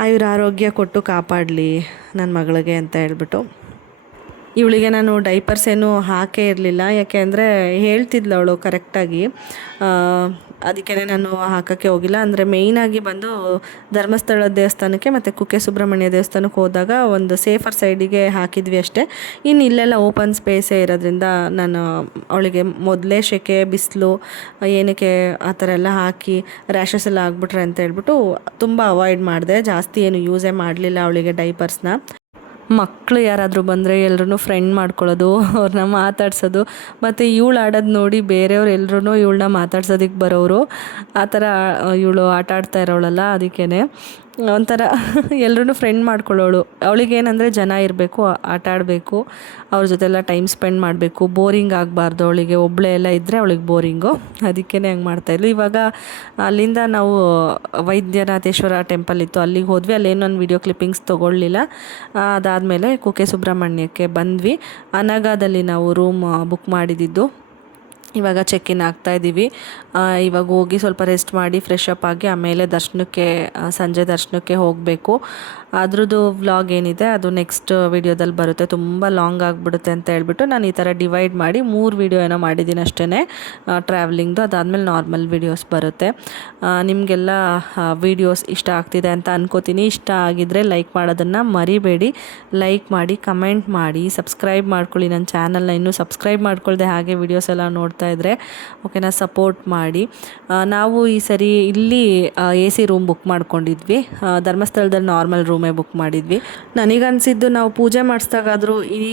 ಆಯುರ ಆರೋಗ್ಯ ಕೊಟ್ಟು ಕಾಪಾಡಲಿ ನನ್ನ ಮಗಳಿಗೆ ಅಂತ ಹೇಳ್ಬಿಟ್ಟು. ಇವಳಿಗೆ ನಾನು ಡೈಪರ್ಸ್ ಏನೂ ಹಾಕೇ ಇರಲಿಲ್ಲ, ಯಾಕೆ ಅಂದರೆ ಹೇಳ್ತಿದ್ಲು ಅವಳು ಕರೆಕ್ಟಾಗಿ. ಅದಕ್ಕೇ ನಾನು ಹಾಕೋಕ್ಕೆ ಹೋಗಿಲ್ಲ. ಅಂದರೆ ಮೇಯ್ನಾಗಿ ಬಂದು ಧರ್ಮಸ್ಥಳ ದೇವಸ್ಥಾನಕ್ಕೆ ಮತ್ತು ಕುಕ್ಕೆ ಸುಬ್ರಹ್ಮಣ್ಯ ದೇವಸ್ಥಾನಕ್ಕೆ ಹೋದಾಗ ಒಂದು ಸೇಫರ್ ಸೈಡಿಗೆ ಹಾಕಿದ್ವಿ ಅಷ್ಟೇ. ಇನ್ನು ಇಲ್ಲೆಲ್ಲ ಓಪನ್ ಸ್ಪೇಸೇ ಇರೋದ್ರಿಂದ ನಾನು ಅವಳಿಗೆ ಮೊದಲೇ ಸೆಕೆ ಬಿಸಿಲು ಏನಕ್ಕೆ ಆ ಥರ ಎಲ್ಲ ಹಾಕಿ ರ್ಯಾಷಸ್ ಎಲ್ಲ ಆಗಿಬಿಟ್ರೆ ಅಂತ ಹೇಳ್ಬಿಟ್ಟು ತುಂಬ ಅವಾಯ್ಡ್ ಮಾಡಿದೆ. ಜಾಸ್ತಿ ಏನು ಯೂಸೇ ಮಾಡಲಿಲ್ಲ ಅವಳಿಗೆ ಡೈಪರ್ಸ್ನ. ಮಕ್ಕಳು ಯಾರಾದರೂ ಬಂದರೆ ಎಲ್ಲರೂ ಫ್ರೆಂಡ್ ಮಾಡ್ಕೊಳ್ಳೋದು, ಅವ್ರನ್ನ ಮಾತಾಡ್ಸೋದು, ಮತ್ತು ಇವಳು ಆಡೋದು ನೋಡಿ ಬೇರೆಯವ್ರು ಎಲ್ಲರೂ ಇವಳನ್ನ ಮಾತಾಡ್ಸೋದಕ್ಕೆ ಬರೋರು. ಆ ಥರ ಇವಳು ಆಟ ಆಡ್ತಾ ಇರೋಳಲ್ಲ, ಅದಕ್ಕೇ ಒಂಥರ ಎಲ್ಲರೂ ಫ್ರೆಂಡ್ ಮಾಡ್ಕೊಳ್ಳೋಳು. ಅವಳಿಗೇನೆಂದರೆ ಜನ ಇರಬೇಕು, ಆಟ ಆಡಬೇಕು, ಅವ್ರ ಜೊತೆಲ್ಲ ಟೈಮ್ ಸ್ಪೆಂಡ್ ಮಾಡಬೇಕು, ಬೋರಿಂಗ್ ಆಗಬಾರ್ದು ಅವಳಿಗೆ. ಒಬ್ಬಳೇ ಎಲ್ಲ ಇದ್ದರೆ ಅವಳಿಗೆ ಬೋರಿಂಗು, ಅದಕ್ಕೇ ಹಂಗೆ ಮಾಡ್ತಾಯಿದ್ಲು. ಇವಾಗ ಅಲ್ಲಿಂದ ನಾವು ವೈದ್ಯನಾಥೇಶ್ವರ ಟೆಂಪಲ್ ಇತ್ತು, ಅಲ್ಲಿಗೆ ಹೋದ್ವಿ. ಅಲ್ಲೇನೊಂದು ವೀಡಿಯೋ ಕ್ಲಿಪ್ಪಿಂಗ್ಸ್ ತೊಗೊಳ್ಳಿಲ್ಲ. ಅದಾದಮೇಲೆ ಕುಕ್ಕೆ ಸುಬ್ರಹ್ಮಣ್ಯಕ್ಕೆ ಬಂದ್ವಿ. ಅನಗಾದಲ್ಲಿ ನಾವು ರೂಮ್ ಬುಕ್ ಮಾಡಿದ್ದು. ಇವಾಗ ಚೆಕ್-ಇನ್ ಆಗ್ತಾಯಿದ್ದೀವಿ. ಇವಾಗ ಹೋಗಿ ಸ್ವಲ್ಪ ರೆಸ್ಟ್ ಮಾಡಿ ಫ್ರೆಶ್ ಅಪ್ ಆಗಿ ಆಮೇಲೆ ದರ್ಶನಕ್ಕೆ, ಸಂಜೆ ದರ್ಶನಕ್ಕೆ ಹೋಗಬೇಕು. ಅದ್ರದ್ದು ವ್ಲಾಗ್ ಏನಿದೆ ಅದು ನೆಕ್ಸ್ಟ್ ವೀಡಿಯೋದಲ್ಲಿ ಬರುತ್ತೆ. ತುಂಬ ಲಾಂಗ್ ಆಗಿಬಿಡುತ್ತೆ ಅಂತ ಹೇಳ್ಬಿಟ್ಟು ನಾನು ಈ ಥರ ಡಿವೈಡ್ ಮಾಡಿ 3 ವೀಡಿಯೋ ಏನೋ ಮಾಡಿದ್ದೀನಿ ಅಷ್ಟೇ ಟ್ರಾವೆಲಿಂಗ್ದು. ಅದಾದಮೇಲೆ ನಾರ್ಮಲ್ ವೀಡಿಯೋಸ್ ಬರುತ್ತೆ. ನಿಮಗೆಲ್ಲ ವೀಡಿಯೋಸ್ ಇಷ್ಟ ಆಗ್ತಿದೆ ಅಂತ ಅನ್ಕೋತೀನಿ. ಇಷ್ಟ ಆಗಿದ್ದರೆ ಲೈಕ್ ಮಾಡೋದನ್ನು ಮರಿಬೇಡಿ. ಲೈಕ್ ಮಾಡಿ, ಕಮೆಂಟ್ ಮಾಡಿ, ಸಬ್ಸ್ಕ್ರೈಬ್ ಮಾಡ್ಕೊಳ್ಳಿ. ನನ್ನ ಚಾನಲ್ನ ಇನ್ನೂ ಸಬ್ಸ್ಕ್ರೈಬ್ ಮಾಡ್ಕೊಳ್ದೆ ಹಾಗೆ ವೀಡಿಯೋಸ್ ಎಲ್ಲ ನೋಡ್ತಾ ಇದ್ದರೆ ಓಕೆನಾ, ಸಪೋರ್ಟ್ ಮಾಡಿ. ನಾವು ಈ ಸರಿ ಇಲ್ಲಿ AC ರೂಮ್ ಬುಕ್ ಮಾಡ್ಕೊಂಡಿದ್ವಿ. ಧರ್ಮಸ್ಥಳದಲ್ಲಿ ನಾರ್ಮಲ್ ರೂಮೇ ಬುಕ್ ಮಾಡಿದ್ವಿ. ನನಗನ್ಸಿದ್ದು ನಾವು ಪೂಜೆ ಮಾಡಿಸ್ದಾಗಾದರೂ ಈ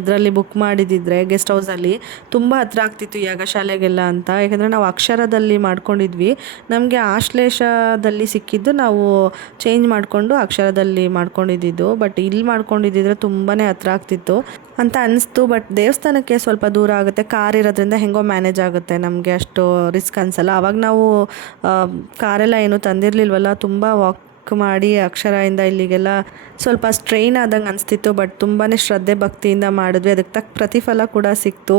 ಇದರಲ್ಲಿ ಬುಕ್ ಮಾಡಿದ್ದಿದ್ರೆ ಗೆಸ್ಟ್ ಹೌಸಲ್ಲಿ ತುಂಬ ಹತ್ರ ಆಗ್ತಿತ್ತು ಯಾಗಶಾಲೆಗೆಲ್ಲ ಅಂತ. ಯಾಕಂದರೆ ನಾವು ಅಕ್ಷರದಲ್ಲಿ ಮಾಡ್ಕೊಂಡಿದ್ವಿ. ನಮಗೆ ಆಶ್ಲೇಷದಲ್ಲಿ ಸಿಕ್ಕಿದ್ದು ನಾವು ಚೇಂಜ್ ಮಾಡಿಕೊಂಡು ಅಕ್ಷರದಲ್ಲಿ ಮಾಡ್ಕೊಂಡಿದ್ದು. ಬಟ್ ಇಲ್ಲಿ ಮಾಡ್ಕೊಂಡಿದ್ದಿದ್ರೆ ತುಂಬಾ ಹತ್ರ ಆಗ್ತಿತ್ತು ಅಂತ ಅನಿಸ್ತು. ಬಟ್ ದೇವಸ್ಥಾನಕ್ಕೆ ಸ್ವಲ್ಪ ದೂರ ಆಗುತ್ತೆ, ಕಾರ್ ಇರೋದ್ರಿಂದ ಹೆಂಗೋ ಮ್ಯಾನೇಜ್ ಆಗುತ್ತೆ, ನಮಗೆ ಅಷ್ಟು ರಿಸ್ಕ್ ಅನಿಸಲ್ಲ. ಆವಾಗ ನಾವು ಕಾರೆಲ್ಲ ಏನೂ ತಂದಿರಲಿಲ್ವಲ್ಲ, ತುಂಬ ವಾಕ್ ಮಾಡಿ ಅಕ್ಷರದಿಂದ ಇಲ್ಲಿಗೆಲ್ಲ ಸ್ವಲ್ಪ ಸ್ಟ್ರೈನ್ ಆದಂಗೆ ಅನಿಸ್ತಿತ್ತು. ಬಟ್ ತುಂಬಾ ಶ್ರದ್ಧೆ ಭಕ್ತಿಯಿಂದ ಮಾಡಿದ್ವಿ, ಅದಕ್ಕೆ ತಕ್ಕ ಪ್ರತಿಫಲ ಕೂಡ ಸಿಕ್ತು.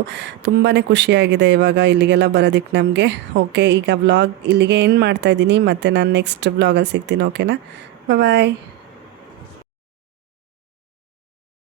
ತುಂಬಾ ಖುಷಿಯಾಗಿದೆ ಇವಾಗ ಇಲ್ಲಿಗೆಲ್ಲ ಬರೋದಕ್ಕೆ ನಮಗೆ. ಓಕೆ, ಈಗ ವ್ಲಾಗ್ ಇಲ್ಲಿಗೆ ಎಂಡ್ ಮಾಡ್ತಾಯಿದ್ದೀನಿ. ಮತ್ತು ನಾನು ನೆಕ್ಸ್ಟ್ ವ್ಲಾಗಲ್ಲಿ ಸಿಗ್ತೀನಿ. ಓಕೆನಾ, ಬಾಯ್.